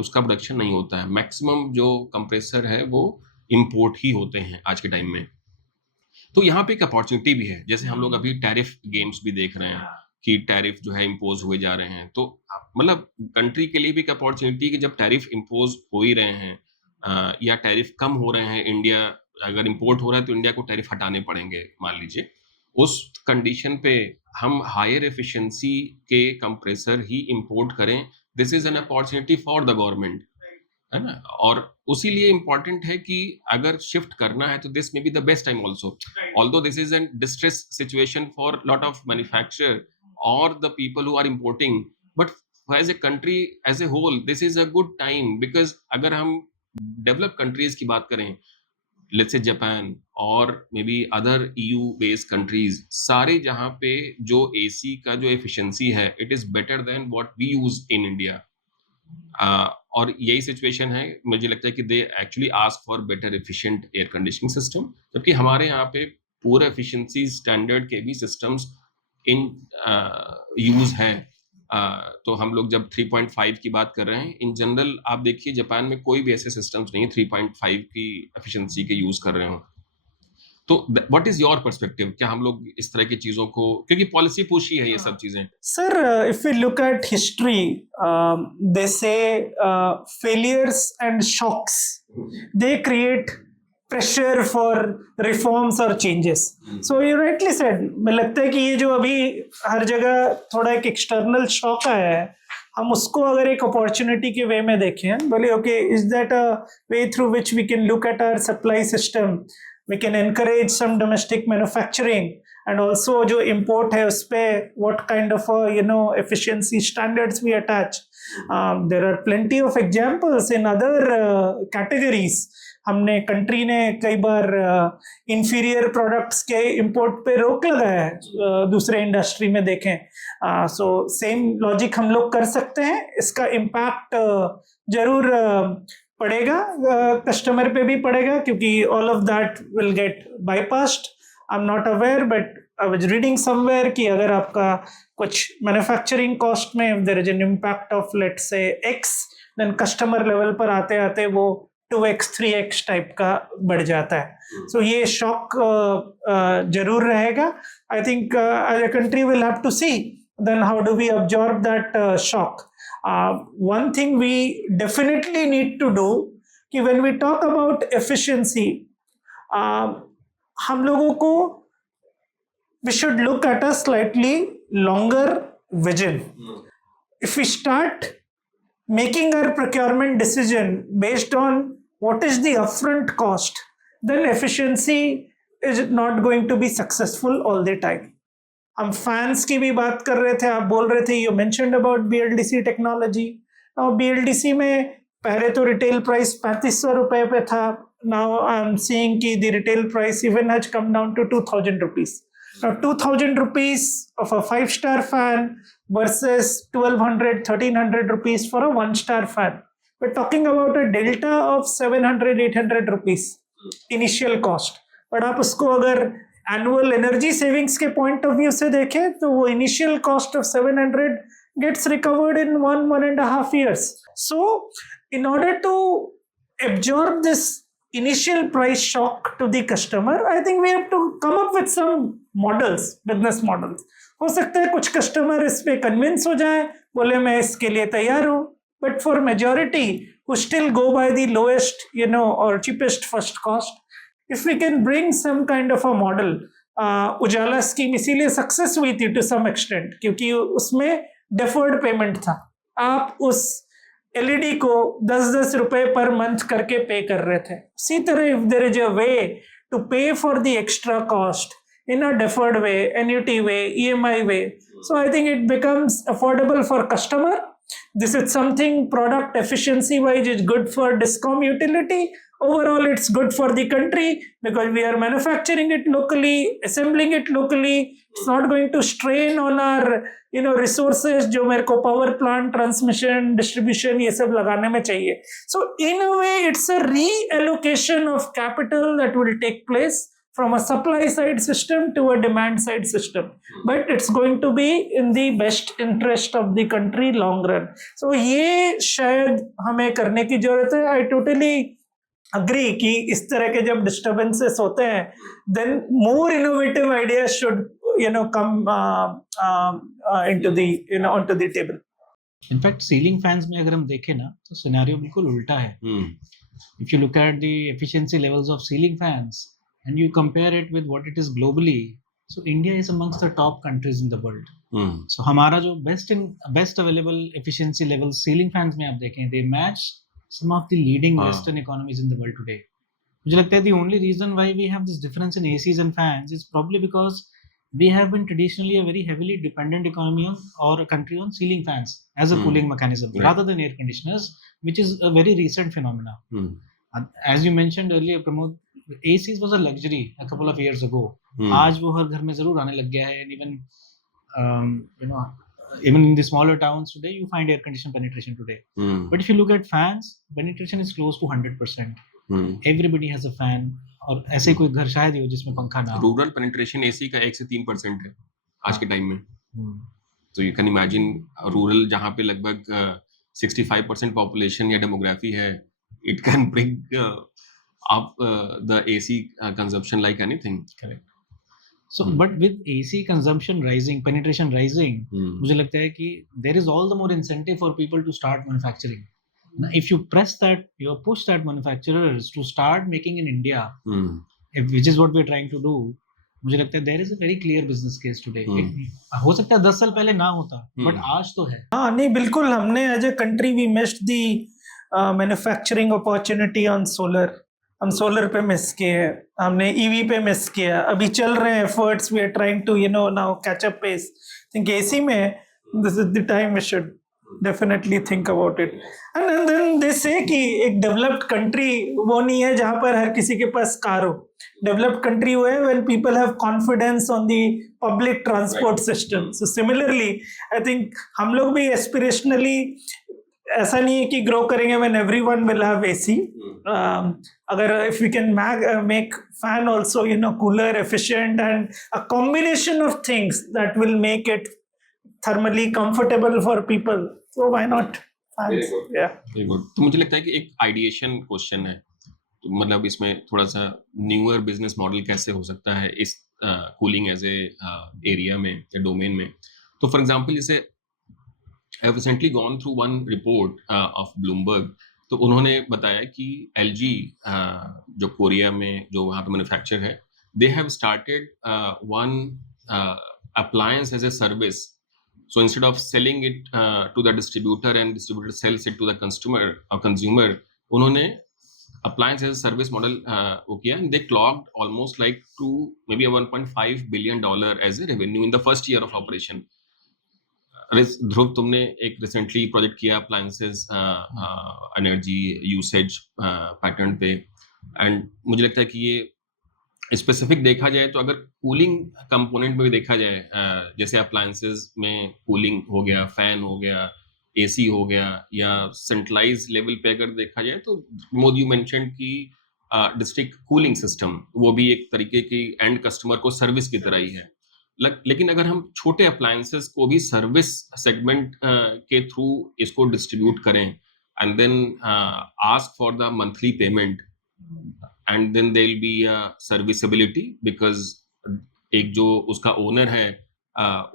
उसका प्रोडक्शन नहीं होता है। मैक्सिमम जो कंप्रेसर है वो इम्पोर्ट ही होते हैं आज के टाइम में। तो यहाँ पे एक अपॉर्चुनिटी भी है, जैसे हम लोग अभी टैरिफ गेम्स भी देख रहे हैं कि टैरिफ जो है इम्पोज हुए जा रहे हैं, तो मतलब कंट्री के लिए भी एक अपॉर्चुनिटी कि जब टैरिफ इम्पोज हो ही रहे हैं या टैरिफ कम हो रहे हैं, इंडिया अगर इम्पोर्ट हो रहा है तो इंडिया को टैरिफ हटाने पड़ेंगे मान लीजिए, उस कंडीशन पे हम हायर एफिशिएंसी के कंप्रेसर ही इम्पोर्ट करें। This is an opportunity for the government, है ना? और उसी लिए इम्पोर्टेंट है कि अगर शिफ्ट करना है तो this maybe the best time also, although this is an distress situation for lot of manufacturer और the people who are importing, but as a country as a whole this is a good time, because अगर हम डेवलप कंट्रीज की बात करें, लेट्स से जापान और may be other EU based countries, सारे जहां पे जो एसी का जो एफिशिएंसी है it is better than what we use in India. और यही सिचुएशन है, मुझे लगता है कि they actually ask for better efficient air conditioning system, जबकि हमारे यहाँ पे पूरा एफिशिएंसी स्टैंडर्ड के भी सिस्टम्स इन यूज हैं। तो हम लोग जब 3.5 की बात कर रहे हैं, इन जनरल आप देखिए जापान में कोई भी ऐसे सिस्टम्स नहीं है 3.5 की एफिशिएंसी के यूज कर रहे हो। तो व्हाट इज योर पर्सपेक्टिव, क्या हम लोग इस तरह की चीजों को, क्योंकि पॉलिसी पुश ही है ये सब चीजें। Sir, if we look at history, they say failures and shocks, they create pressure for reforms or changes. So you rightly said, मुझे लगता है कि ये जो अभी हर जगह थोड़ा एक एक्सटर्नल शॉक आया है, हम उसको अगर एक अपॉर्चुनिटी के वे में देखें, बोले okay, is that a way through which we can look at our supply system, we can encourage some domestic manufacturing, and also जो import है उस पे what kind of efficiency standards we attach. There are plenty of examples in other categories. हमने कंट्री ने कई बार inferior products के import पे रोक लगाया है, दूसरे इंडस्ट्री में देखें। So same logic हम लोग कर सकते हैं। इसका impact जरूर पड़ेगा, कस्टमर पे भी पड़ेगा, क्योंकि all of that will get bypassed. I am not aware, but I was reading somewhere कि अगर आपका कुछ मैन्युफैक्चरिंग कॉस्ट में there is an impact of let's say X, then customer level पर आते आते वो 2x 3x टाइप का बढ़ जाता है। सो ये शॉक जरूर रहेगा। I think as a country will have to see then how do we absorb that shock. One thing we definitely need to do कि when we talk about efficiency, हम लोगों को we should look at a slightly longer vision. If we start making our procurement decision based on what is the upfront cost, then efficiency is not going to be successful all the time. हम फैंस की भी बात कर रहे थे, आप बोल रहे थे, you mentioned about BLDC technology. Now BLDC में पहले तो रिटेल प्राइस 3500 रुपए पे था, नाउ आई एम सीइंग कि the retail price even has come down to 2000 rupees. Now 2000 rupees of a 5-star fan versus 1200-1300 rupees for a 1-star fan, we are talking about a delta of 700-800 rupees initial cost. But आप उसको अगर एनुअल एनर्जी सेविंग्स के पॉइंट ऑफ व्यू से देखें तो वो initial cost of 700 gets recovered in 1.5 years. So in order to absorb this initial price shock to the customer, I think we have to come up with some models, business models. हो सकता है कुछ कस्टमर इस पे कन्विंस हो जाए, बोले मैं इसके लिए तैयार हूँ, but for majority who still go by the lowest or cheapest first cost, if we can bring some kind of a model, Ujala scheme इसीलिए सक्सेस हुई थी टू सम एक्सटेंट, क्योंकि उसमें डेफर्ड पेमेंट था। आप उस एलईडी को 10-10 रुपए पर मंथ करके पे कर रहे थे। इसी तरह if there is a way to pay for the extra cost in a deferred way, annuity way, EMI way, so I think it becomes affordable for customer. This is something product efficiency wise is good for Discom utility, Overall, it's good for the country because we are manufacturing it locally, assembling it locally. It's not going to strain on our resources जो मेरे को power plant, transmission, distribution ये सब लगाने में चाहिए. So in a way, it's a reallocation of capital that will take place from a supply side system to a demand side system, but it's going to be in the best interest of the country long run. So ये शायद हमें करने की जरूरत है. I totally agree कि इस तरह के जब disturbances होते हैं, then more innovative ideas should come into the onto the table. In fact ceiling fans में अगर हम देखें ना तो सिनेरियो बिल्कुल उल्टा है. If you look at the efficiency levels of ceiling fans and you compare it with what it is globally, so India is amongst the top countries in the world. So हमारा जो best available efficiency levels ceiling fans में आप देखें, they match some of the leading Western economies in the world today. मुझे लगता है the only reason why we have this difference in ACs and fans is probably because we have been traditionally a very heavily dependent economy or a country on ceiling fans as a cooling mechanism rather than air conditioners, which is a very recent phenomena. As you mentioned earlier, Pramod, ACs was a luxury a couple of years ago. आज वो हर घर में जरूर आने लग गया है, and even in the smaller towns today, you find air condition penetration today. But if you look at fans, penetration is close to 100%. Everybody has a fan. और ऐसे कोई घर शायद ही हो जिसमें पंखा ना हो. रूरल पेनिट्रेशन एसी का 1 से 3% है आज के टाइम में. तो यू कैन इमेजिन रूरल जहाँ पे लगभग 65% पॉपुलेशन या डेमोग्राफी है, it can bring up the AC consumption like anything. Correct. So, but with AC consumption rising, penetration rising, मुझे लगता है कि there is all the more incentive for people to start manufacturing. Now, if you push that manufacturers to start making in India, which is what we're trying to do, मुझे लगता है there is a very clear business case today. हो सकता है 10 साल पहले ना होता, but आज तो है. हाँ नहीं बिल्कुल, हमने as a country we missed the manufacturing opportunity on solar. हम सोलर पे मिस किए हैं, हमने ईवी पे मिस किया. अभी चल रहे हैं efforts, we are trying to now catch up pace. Think AC में this is the time we should definitely think about it. And then they say कि एक डेवलप्ड कंट्री वो नहीं है जहाँ पर हर किसी के पास कार हो. डेवलप्ड कंट्री वो है when people have confidence on the public transport system. So similarly I think हम लोग भी एस्पिरेशनली ऐसा नहीं है कि ग्रो करेंगे when everyone will have AC. अगर if we can make fan also cooler, efficient and a combination of things that will make it thermally comfortable for people, so why not fans. Yeah very good. तो मुझे लगता है कि एक आइडिएशन क्वेश्चन है, तो मतलब इसमें थोड़ा सा न्यूअर बिजनेस मॉडल कैसे हो सकता है इस कूलिंग एज ए एरिया में या डोमेन में. तो फॉर एग्जांपल जैसे I have recently gone through one report of Bloomberg. तो उन्होंने बताया कि LG जो कोरिया में जो वहाँ पे मैन्युफैक्चर है, they have started one appliance as a service. So instead of selling it to the distributor and distributor sells it to the consumer, उन्होंने appliance as a service model वो किया, and they clocked almost like to maybe $1.5 billion as a revenue in the first year of operation. ध्रुव, तुमने एक रिसेंटली प्रोजेक्ट किया अप्लायंसेस एनर्जी यूसेज पैटर्न पे, एंड मुझे लगता है कि ये स्पेसिफिक देखा जाए तो अगर कूलिंग कंपोनेंट में भी देखा जाए, जैसे अप्लायंसेस में कूलिंग हो गया, फैन हो गया, एसी हो गया, या सेंट्रलाइज लेवल पे अगर देखा जाए तो मोदी मेंशन की डिस्ट्रिक्ट कूलिंग सिस्टम, वो भी एक तरीके की एंड कस्टमर को सर्विस की तरह ही है. लेकिन अगर हम छोटे अप्लायंसेस को भी सर्विस सेगमेंट के थ्रू इसको डिस्ट्रीब्यूट करें and then ask for the monthly payment and then there will be a serviceability, because एक जो उसका ओनर है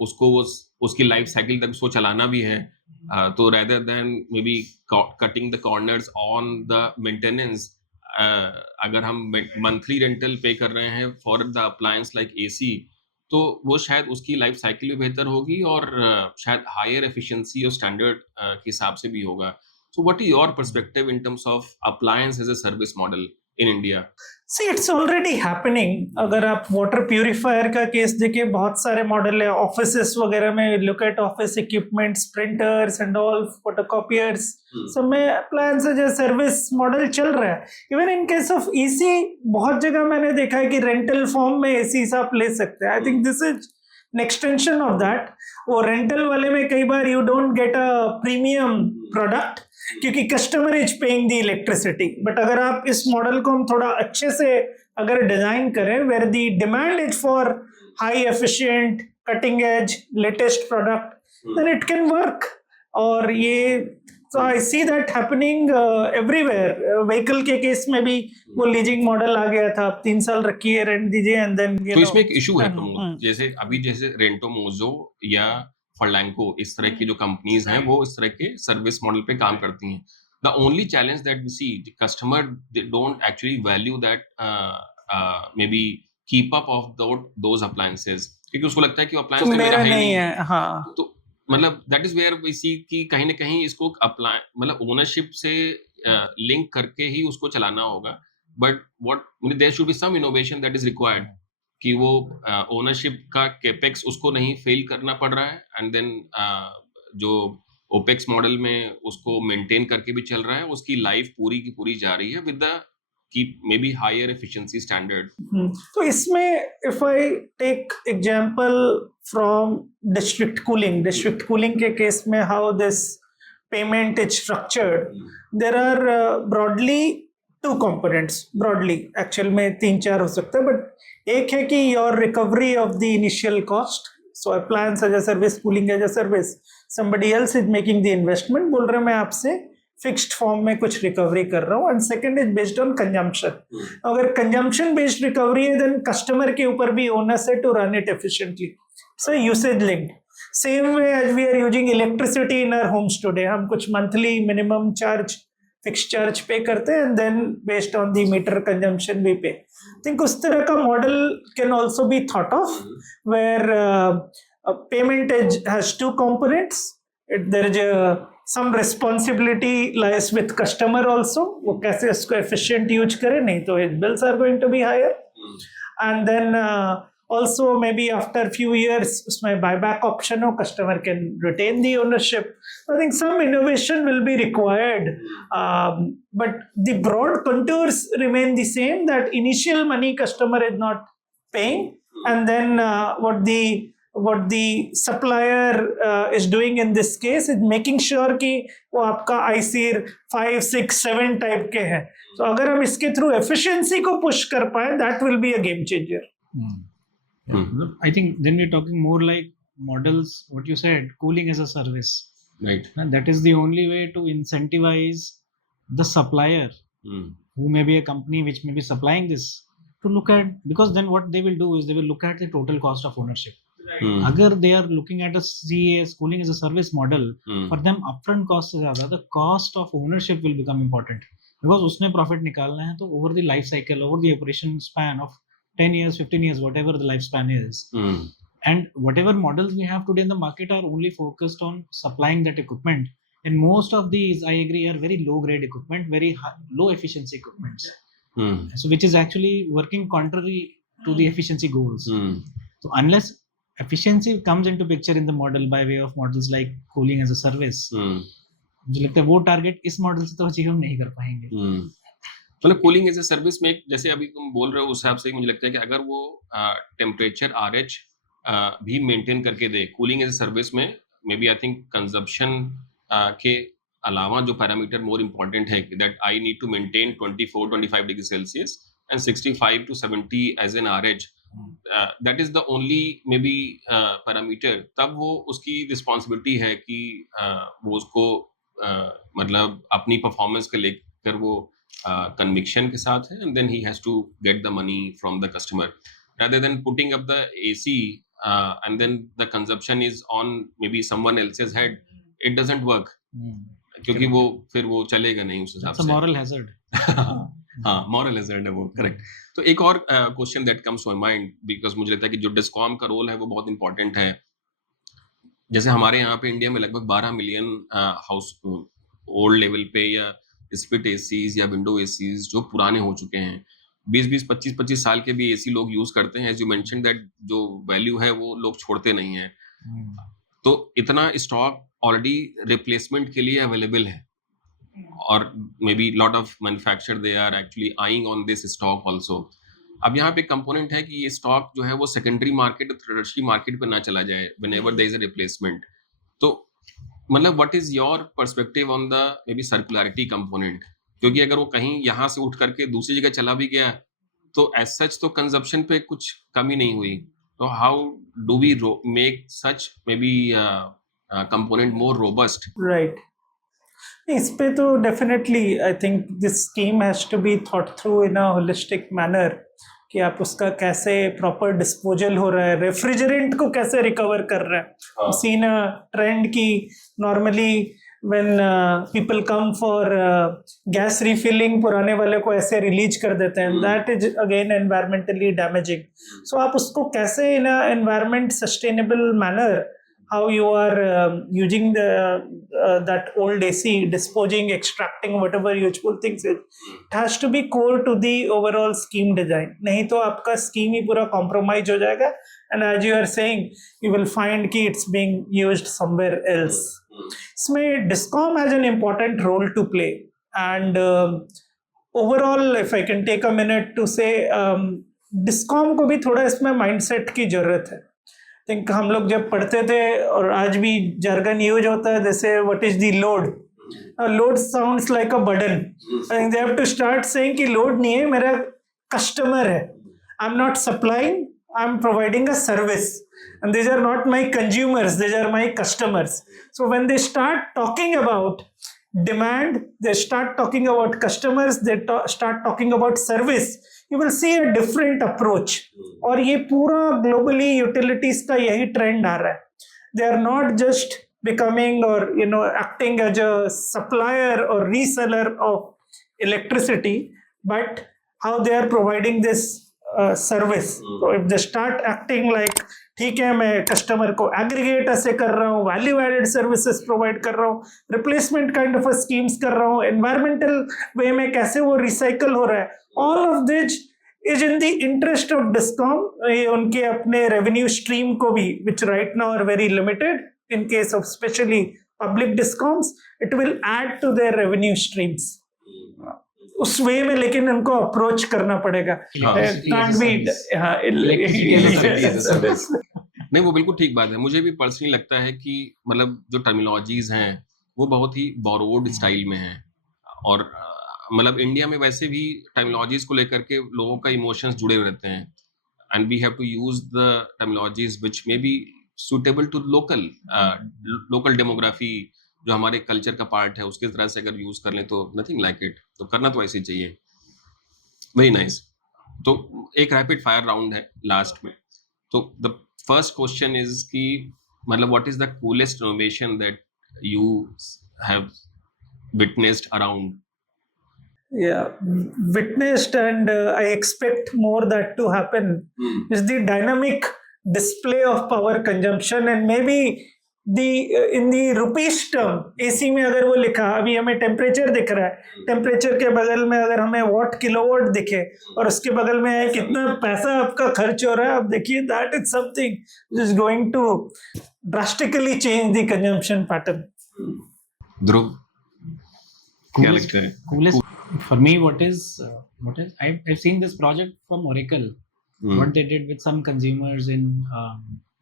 उसको वो उसकी लाइफ साइकिल तक उसको चलाना भी है. तो rather than may be cutting the corners on the maintenance, अगर हम मंथली रेंटल पे कर रहे हैं for the appliance like AC, तो वो शायद उसकी लाइफ साइकिल भी बेहतर होगी और शायद हायर एफिशिएंसी और स्टैंडर्ड के हिसाब से भी होगा. So what is your perspective in terms of appliance as a service model in India? See, it's already happening. अगर आप वाटर प्यूरिफायर का केस देखिए, बहुत सारे मॉडल है ऑफिसेस वगैरह में. Look at office equipments, printers and all, photocopiers, सब में अप्लायंस एज सर्विस मॉडल चल रहा है. Even in case of AC बहुत जगह मैंने देखा है कि रेंटल फॉर्म में एसी आप ले सकते हैं. I think this is an extension of that. वो रेंटल वाले में कई बार you don't get a premium product क्योंकि customer is paying the electricity. But अगर आप इस मॉडल को हम थोड़ा अच्छे से अगर डिजाइन करें, where the demand is for high efficient, cutting edge, latest product, then it can work. और ये so I see that happening everywhere. Vehicle के केस में भी वो लीजिंग मॉडल आ गया था, 3 साल रखिए, रेंट दीजिए एंड देन तो इसमें एक इशू है प्रमोद, जैसे रेंटो मोजो या फर्लैंको, इस तरह की जो कंपनीज हैं वो इस तरह के सर्विस मॉडल पे काम करती हैं. The only challenge that we see, customer they don't actually value that may be keep up of those appliances, क्योंकि उसको लगता है कि अप्लायंस मेरा नहीं है. हाँ, तो मतलब दैट इज वेयर वी सी कि कहीं ना कहीं इसको अप्लाई, मतलब ओनरशिप से लिंक करके ही उसको चलाना होगा. But what there should be some innovation that is required, कि वो ओनरशिप का कैपेक्स उसको नहीं फेल करना पड़ रहा है, एंड देन जो ओपेक्स मॉडल में उसको मेंटेन करके भी चल रहा है, उसकी लाइफ पूरी की पूरी जा रही है with the keep maybe higher efficiency standard. तो इसमें if I take example from district cooling के केस में how this payment is structured, there are broadly 2 components. broadly actual में 3-4 हो सकता है, but एक है कि your recovery of the initial cost. So appliance as a service, cooling as a service, somebody else is making the investment, बोल रहे मैं आपसे फिक्स्ड फॉर्म में कुछ रिकवरी कर रहा हूँ. And second is based on consumption. अगर कंजम्पशन बेस्ड रिकवरी है, देन कस्टमर के ऊपर भी ओनस है to run it efficiently. So usage linked, same way as we are using electricity in our homes today. हम कुछ monthly minimum charge, fix charge pay करते हैं and then based on the meter consumption we pay. Think उस तरह का model can also be thought of, where payment has 2 components. There is some responsibility lies with customer also. वो कैसे इसको efficient use करे, नहीं तो his bills are going to be higher. And then also maybe after few years उसमें buyback option हो, customer can retain the ownership. I think some innovation will be required, but the broad contours remain the same, that initial money customer is not paying, and then what the supplier is doing in this case is making sure कि वो आपका ICIR 5, 6, 7 टाइप के हैं. तो अगर हम इसके थ्रू एफिशिएंसी को पुश कर पाए, that will be a game changer. I think then we're talking more like models, what you said, cooling as a service. Right. And that is the only way to incentivize the supplier, who may be a company which may be supplying this, to look at, because then what they will do is they will look at the total cost of ownership. अगर they are looking at a CAS, cooling as a service model, for them upfront cost से ज़्यादा the cost of ownership will become important, because उसने profit निकालना है. तो over the life cycle, over the operation span of 10 years, 15 years, whatever the lifespan is, and whatever models we have today in the market are only focused on supplying that equipment, and most of these, I agree, are very low grade equipment, very low efficiency equipments, so which is actually working contrary to the efficiency goals. So unless efficiency comes into picture in the model by way of models like cooling as a service, मुझे लगता है वो टारगेट इस मॉडल से तो अचीव हम नहीं कर पाएंगे. मतलब कूलिंग एज ए सर्विस में जैसे अभी तुम बोल रहे हो उस हिसाब से मुझे लगता है कि अगर वो टेम्परेचर RH भी मेंटेन करके दे कूलिंग एज ए सर्विस में, may B I think consumption के अलावा जो पैरामीटर मोर इम्पोर्टेंट है, that I need to maintain 24-25 degree celsius and 65 to 70 as an RH, that is the only may be parameter. तब वो उसकी रिस्पॉन्सिबिलिटी है कि वो उसको मतलब अपनी परफॉर्मेंस के लेकर वो conviction के साथ है, and then he has to get the money from the customer rather than putting up the AC and then the consumption is on maybe someone else's head. It doesn't work क्योंकि वो फिर वो चलेगा नहीं उस हिसाब से. It's a moral hazard. हाँ, moral hazard है वो, करेक्ट. तो एक और question that comes to my mind, because मुझे लगता है कि जो डिस्कॉम का रोल है वो बहुत इंपॉर्टेंट है. जैसे हमारे यहाँ पे इंडिया में लगभग 12 मिलियन हाउस ओल्ड लेवल पे या स्प्लिट एसीज या विंडो एसीज जो पुराने हो चुके हैं, 20-20, 25-25 साल के भी एसी लोग यूज करते हैं। एज यू मेंशन दैट जो वैल्यू है वो लोग छोड़ते नहीं है। तो इतना स्टॉक ऑलरेडी रिप्लेसमेंट के लिए अवेलेबल है, और मे be lot of manufacture they are actually eyeing on this stock also. अब यहाँ पे कंपोनेंट है कि ये स्टॉक जो है वो सेकेंडरी मार्केट और टर्शियरी मार्केट पे ना चला जाए whenever there is a replacement. तो मतलब what is your perspective on the maybe circularity component, क्योंकि अगर वो कहीं यहाँ से उठ करके दूसरी जगह चला भी गया तो एज सच तो कंजप्शन पे कुछ कमी नहीं हुई। तो how do we make such may be component more robust? Right, इस पे तो definitely I think this scheme has to be thought through in a holistic manner, कि आप उसका कैसे प्रॉपर डिस्पोजल हो रहा है, रेफ्रिजरेंट को कैसे रिकवर कर रहा है। सीन अ ट्रेंड की normally when people come for gas refilling, पुराने वाले को ऐसे रिलीज कर देते हैं, that is again environmentally damaging. So आप उसको कैसे in a environment sustainable manner, how you are using the that old AC, disposing, extracting whatever useful things is, it has to be core to the overall scheme design. नहीं तो आपका scheme ही पूरा compromise हो जाएगा, and as you are saying, you will find कि it's being used somewhere else. इसमें DISCOM has an important role to play, and overall if I can take a minute to say, DISCOM को भी थोड़ा इसमें mindset की जरूरत है। थिंक हम लोग जब पढ़ते थे और आज भी jargon यूज होता है, जैसे what is the load, load sounds like a burden. I think they have to start saying कि लोड नहीं है, मेरा कस्टमर है, I am not supplying, I am providing a service, and these are not my consumers, these are my customers. So when they start talking about demand, they start talking about customers, they start talking about service, you will see a different approach. और ये पूरा globally utilities का यही trend आ रहा है। They are not just becoming or acting as a supplier or reseller of electricity, but how they are providing this service. So if they start acting like, ठीक है मैं कस्टमर को एग्रीगेट ऐसे कर रहा हूँ, वैल्यू एडेड सर्विसेज प्रोवाइड कर रहा हूँ, रिप्लेसमेंट काइंड ऑफ स्कीम्स कर रहा हूँ, एनवायरमेंटल वे में कैसे वो रिसाइकल हो रहा है, all of this is in the interest of discom. ये उनके अपने रेवेन्यू स्ट्रीम को भी, which right now are very limited in case of specially public discoms, it will add to their revenue streams उस वे में, लेकिन उनको अप्रोच करना पड़ेगा। नहीं, वो बिल्कुल ठीक बात है। मुझे भी पर्सनली लगता है कि मतलब जो टर्मिनोलॉजीज हैं वो बहुत ही बोरोड स्टाइल में हैं, और मतलब इंडिया में वैसे भी टर्मिनोलॉजीज को लेकर के लोगों का इमोशंस जुड़े रहते हैं, and we have to use the terminologies which may be suitable to local demography, जो हमारे कल्चर का पार्ट है, उसके तरह से अगर यूज कर लें तो नथिंग लाइक इट। तो करना तो ऐसे ही चाहिए। Very nice. तो एक रैपिड फायर राउंड है लास्ट में। तो द फर्स्ट क्वेश्चन इज कि मतलब what is the coolest innovation that you have witnessed around? Witnessed, and I expect more that to happen, is the dynamic display of power consumption, and maybe in the rupees term, AC में अगर वो लिखा, अभी हमें टेम्परेचर दिख रहा है, टेम्परेचर के बगल में अगर हमें वॉट किलोवाट दिखे और उसके बगल में है कितना पैसा आपका खर्च हो रहा है, आप देखिए that is something which is going to drastically change the consumption pattern. ध्रुव, क्या लगता है? Coolest for me, what is I've seen this project from Oracle, what they did with some consumers in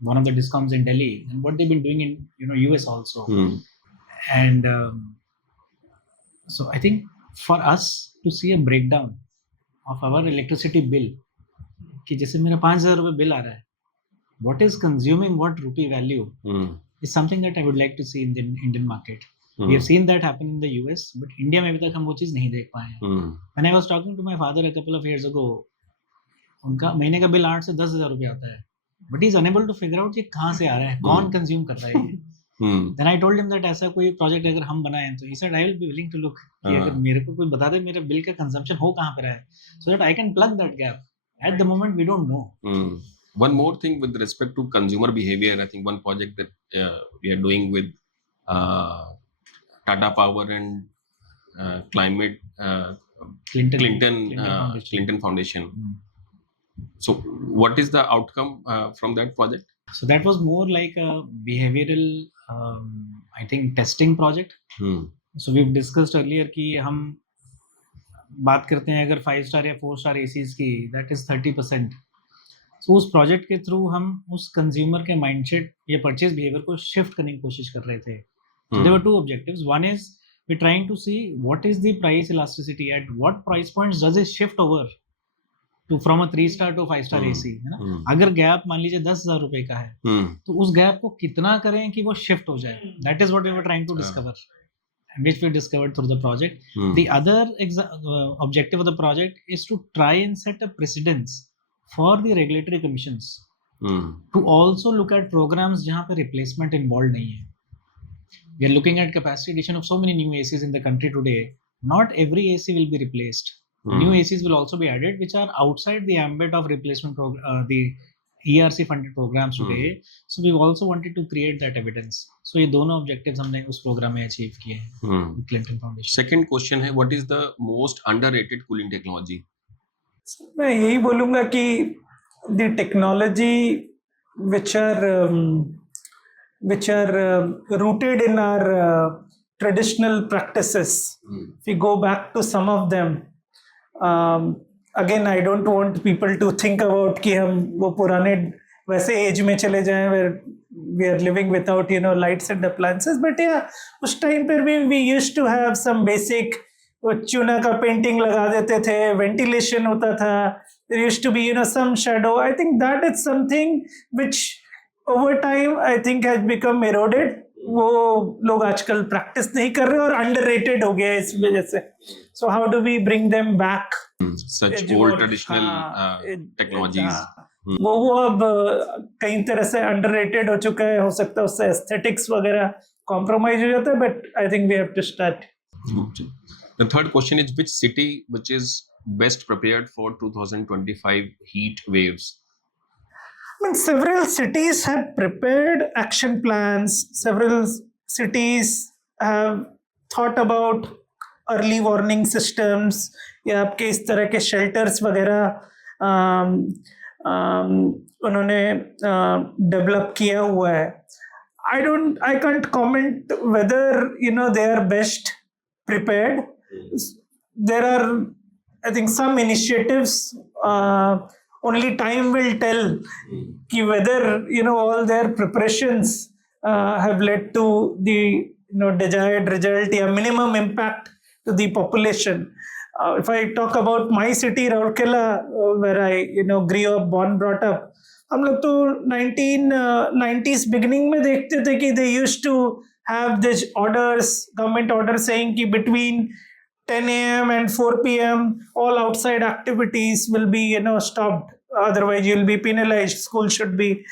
one of the discoms in Delhi, and what they've been doing in US also. And so I think for us to see a breakdown of our electricity bill, कि जैसे मेरा 5,000 रुपए बिल आ रहा है, what is consuming what rupee value, is something that I would like to see in the Indian market. We have seen that happen in the US, but India में अभी तक हम वो चीज़ नहीं देख पाए हैं। When I was talking to my father a couple of years ago, उनका महीने का बिल 8 से 10,000 रुपये आता है, but he is unable to figure out ये कहाँ से आ रहा है, कौन कंज्यूम कर रहा है ये। Then I told him that ऐसा कोई प्रोजेक्ट अगर हम बनाएं तो he said I will be willing to look, कि अगर मेरे को कोई बता दे मेरे बिल का कंजम्पशन हो कहाँ पर है, so that I can plug that gap. At the moment we don't know. One more thing with respect to consumer behavior, I think one project that we are doing with Tata Power and climate Clinton Foundation. So, what is the outcome from that project? So that was more like a behavioral, I think, testing project. So we've discussed earlier कि हम बात करते हैं अगर 5-star या 4-star ACs की, that is 30%. So उस प्रोजेक्ट के थ्रू हम उस कंज्यूमर के माइंडसेट या परचेज बिहेवियर को शिफ्ट करने की कोशिश कर रहे थे. So there were two objectives. One is we're trying to see what is the price elasticity, at what price points does it shift over to from a 3-star to 5-star AC, है ना. अगर गैप मान लीजिए 10,000 रुपए का है तो उस गैप को कितना करें कि वो शिफ्ट हो जाए. That is what we were trying to discover, which we discovered through the project. The other objective of the project is to try and set a precedence for the regulatory commissions to also look at programs जहाँ पे replacement involved नहीं है. We are looking at capacity addition of so many new ACs in the country today. Not every AC will be replaced. New ACs will also be added, which are outside the ambit of replacement the ERC funded programs today. So we've also wanted to create that evidence. So ये दोनों objectives हमने उस program में achieve किए हैं with Clinton Foundation. Second question है, what is the most underrated cooling technology? मैं यही बोलूँगा कि the technology which are rooted in our traditional practices. If we go back to some of them, again I don't want people to think about कि हम वो पुराने वैसे एज में चले जाएं where we are living without lights and appliances, but yeah, उस टाइम पर भी we used to have some basic, वो चूना का पेंटिंग लगा देते थे, ventilation होता था, there used to be some shadow. I think that is something which over time I think has become eroded. वो लोग आजकल प्रैक्टिस नहीं कर रहे और अंडररेटेड हो गया है इस वजह से. So how do we bring them back? Such old traditional technologies. वो अब कई तरह से अंडररेटेड हो चुका है. हो सकता है उससे एस्थेटिक्स वगैरह कॉम्प्रोमाइज हो जाता है, but I think we have to start. The third question is, which city which is best prepared for 2025 heat waves? I mean, several cities have prepared action plans. Several cities have thought about early warning systems या आपके इस तरह के shelters वगैरह उन्होंने develop किया हुआ है. I can't comment whether they are best prepared. There are, I think, some initiatives. Only time will tell whether all their preparations have led to the desired result or minimum impact to the population. If I talk about my city, Rourkela, where I grew up, born, brought up, हम लोग तो 1990s beginning में देखते थे कि they used to have this government orders saying कि between 10 a.m. and 4 p.m. all outside activities will be stopped. Otherwise, you'll be penalized. School should be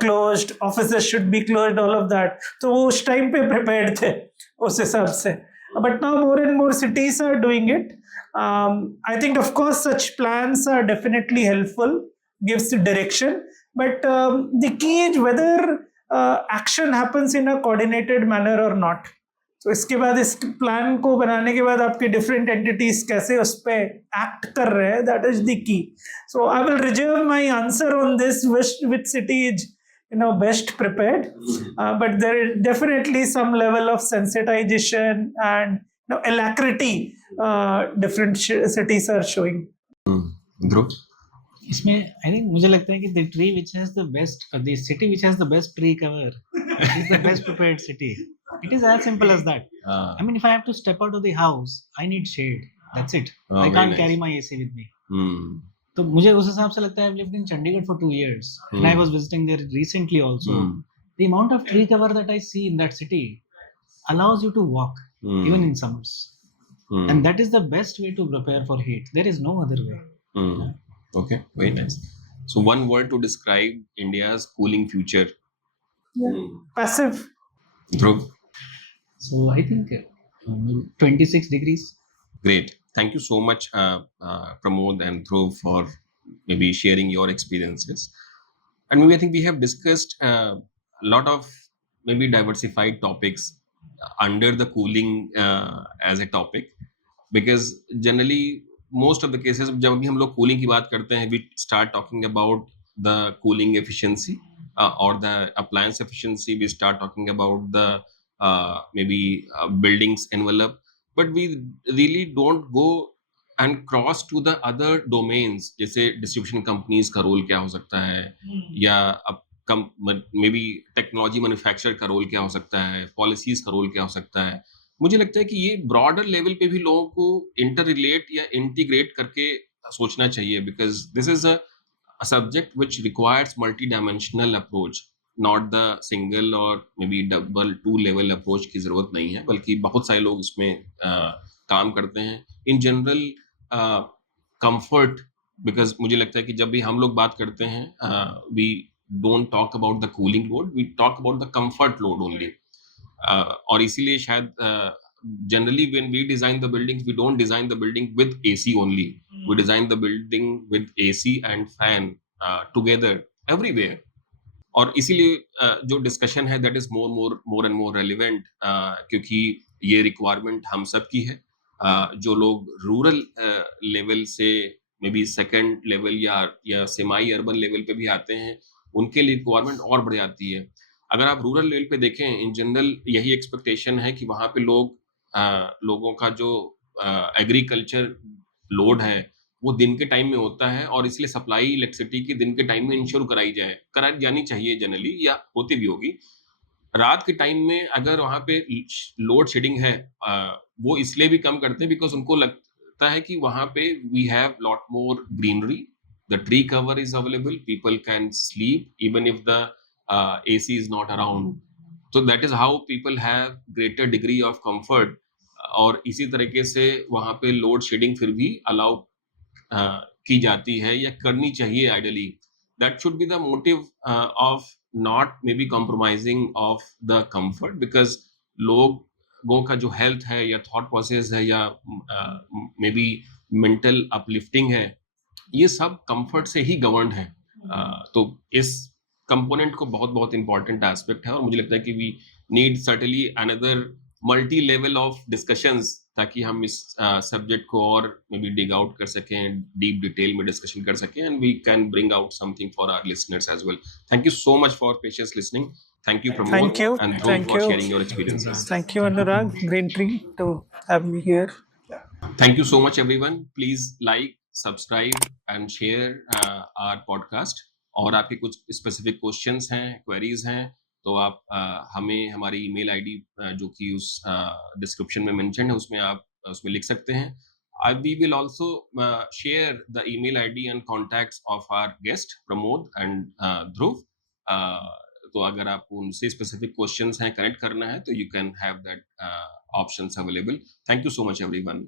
closed. Offices should be closed. All of that. So वो उस time पे prepared थे उस हिसाब से. But now more and more cities are doing it. I think, of course, such plans are definitely helpful. Gives the direction. But the key is whether action happens in a coordinated manner or not. तो इसके बाद इस प्लान को बनाने के बाद आपके डिफरेंट एंटिटीज कैसे उस पे एक्ट कर रहे हैं, that is the key. So I will reserve my answer on this which city is best prepared, but there is definitely some level of sensitization and alacrity different cities are showing. Dhruv? इसमें I think मुझे लगता है कि the tree which has the best, the city which has the best tree cover is the best prepared city. It is as simple as that. I mean, if I have to step out of the house, I need shade. That's it. I can't carry my AC with me. तो मुझे उस हिसाब से लगता है I've lived in Chandigarh for 2 years and I was visiting there recently also. The amount of tree cover that I see in that city allows you to walk even in summers. And that is the best way to prepare for heat. There is no other way. Okay, very nice. So one word to describe India's cooling future. Passive. Dhruv? So I think 26 degrees. Great. Thank you so much, Pramod and Dhruv, for maybe sharing your experiences. And maybe I think we have discussed a lot of maybe diversified topics under the cooling as a topic, because generally most of the cases जब भी हम लोग cooling की बात करते हैं, we start talking about the cooling efficiency or the appliance efficiency. We start talking about the maybe buildings envelope, but we really don't go and cross to the other domains, जैसे distribution companies का role क्या हो सकता है, या अब कम मे बी टेक्नोलॉजी मैन्युफैक्चर का रोल क्या हो सकता है, पॉलिसीज का रोल क्या हो सकता है। मुझे लगता है कि ये ब्रॉडर लेवल पे भी लोगों को इंटर रिलेट या इंटीग्रेट करके सोचना चाहिए, because this is a subject which requires multi-dimensional approach, not the single or maybe double two level approach की जरूरत नहीं है, बल्कि बहुत सारे लोग इसमें काम करते हैं। इन जनरल कंफर्ट, बिकॉज मुझे लगता है कि जब भी हम लोग बात करते हैं, we don't talk about the cooling load, we talk about the comfort load only. और इसीलिए शायद generally when we design the buildings, we don't design the building with AC only. We design the building with AC and fan together everywhere. और इसीलिए जो डिस्कशन है that is more and more relevant, क्योंकि ये रिक्वायरमेंट हम सब की है। जो लोग रूरल लेवल से मे बी सेकेंड लेवल या सेमाई अर्बन लेवल पे भी आते हैं, उनके लिए रिक्वायरमेंट और बढ़ जाती है। अगर आप रूरल लेवल पे देखें, इन जनरल यही एक्सपेक्टेशन है कि वहाँ पे लोगों का जो एग्रीकल्चर लोड है वो दिन के टाइम में होता है, और इसलिए सप्लाई इलेक्ट्रिसिटी की दिन के टाइम में इंश्योर कराई जानी चाहिए जनरली, या होती भी होगी। रात के टाइम में अगर वहाँ पे लोड शेडिंग है, वो इसलिए भी कम करते हैं बिकॉज उनको लगता है कि वहाँ पे we have lot more greenery, the tree cover is available, people can sleep even if the AC is not around. तो that is how people have greater degree of comfort. और इसी तरीके से वहाँ पे लोड शेडिंग फिर भी अलाउ की जाती है या करनी चाहिए ideally. That should be the motive of not may be compromising of the comfort, because लोगों का जो हेल्थ है या थॉट प्रोसेस है या मे बी मेंटल अपलिफ्टिंग है, ये सब कंफर्ट से ही गवर्न है। तो इस कंपोनेंट को बहुत बहुत इंपॉर्टेंट एस्पेक्ट है, और मुझे लगता है कि we need certainly another multi level of discussions, ताकि हम इस सब्जेक्ट को और मे बी डिग आउट कर सकें, डीप डिटेल में डिस्कशन कर सकें, and we can bring out something for our listeners as well. Thank you so much for patience listening. Thank you, Pramod, Thank you. and Dhruv Thank for you. sharing your experiences. Thank you, Anurag. Great treat to have me here. Thank you so much, everyone. Please like, subscribe, and share our podcast. और आपके कुछ स्पेसिफिक क्वेश्चंस हैं, क्वेरीज हैं, तो आप हमें हमारी ईमेल आईडी जो कि उस डिस्क्रिप्शन में मेंशन है उसमें लिख सकते हैं। We will also share the email ID and contacts of our guest Pramod and Dhruv. तो अगर आपको उनसे स्पेसिफिक क्वेश्चंस हैं, कनेक्ट करना है, तो you can have that options available. Thank you so much, everyone.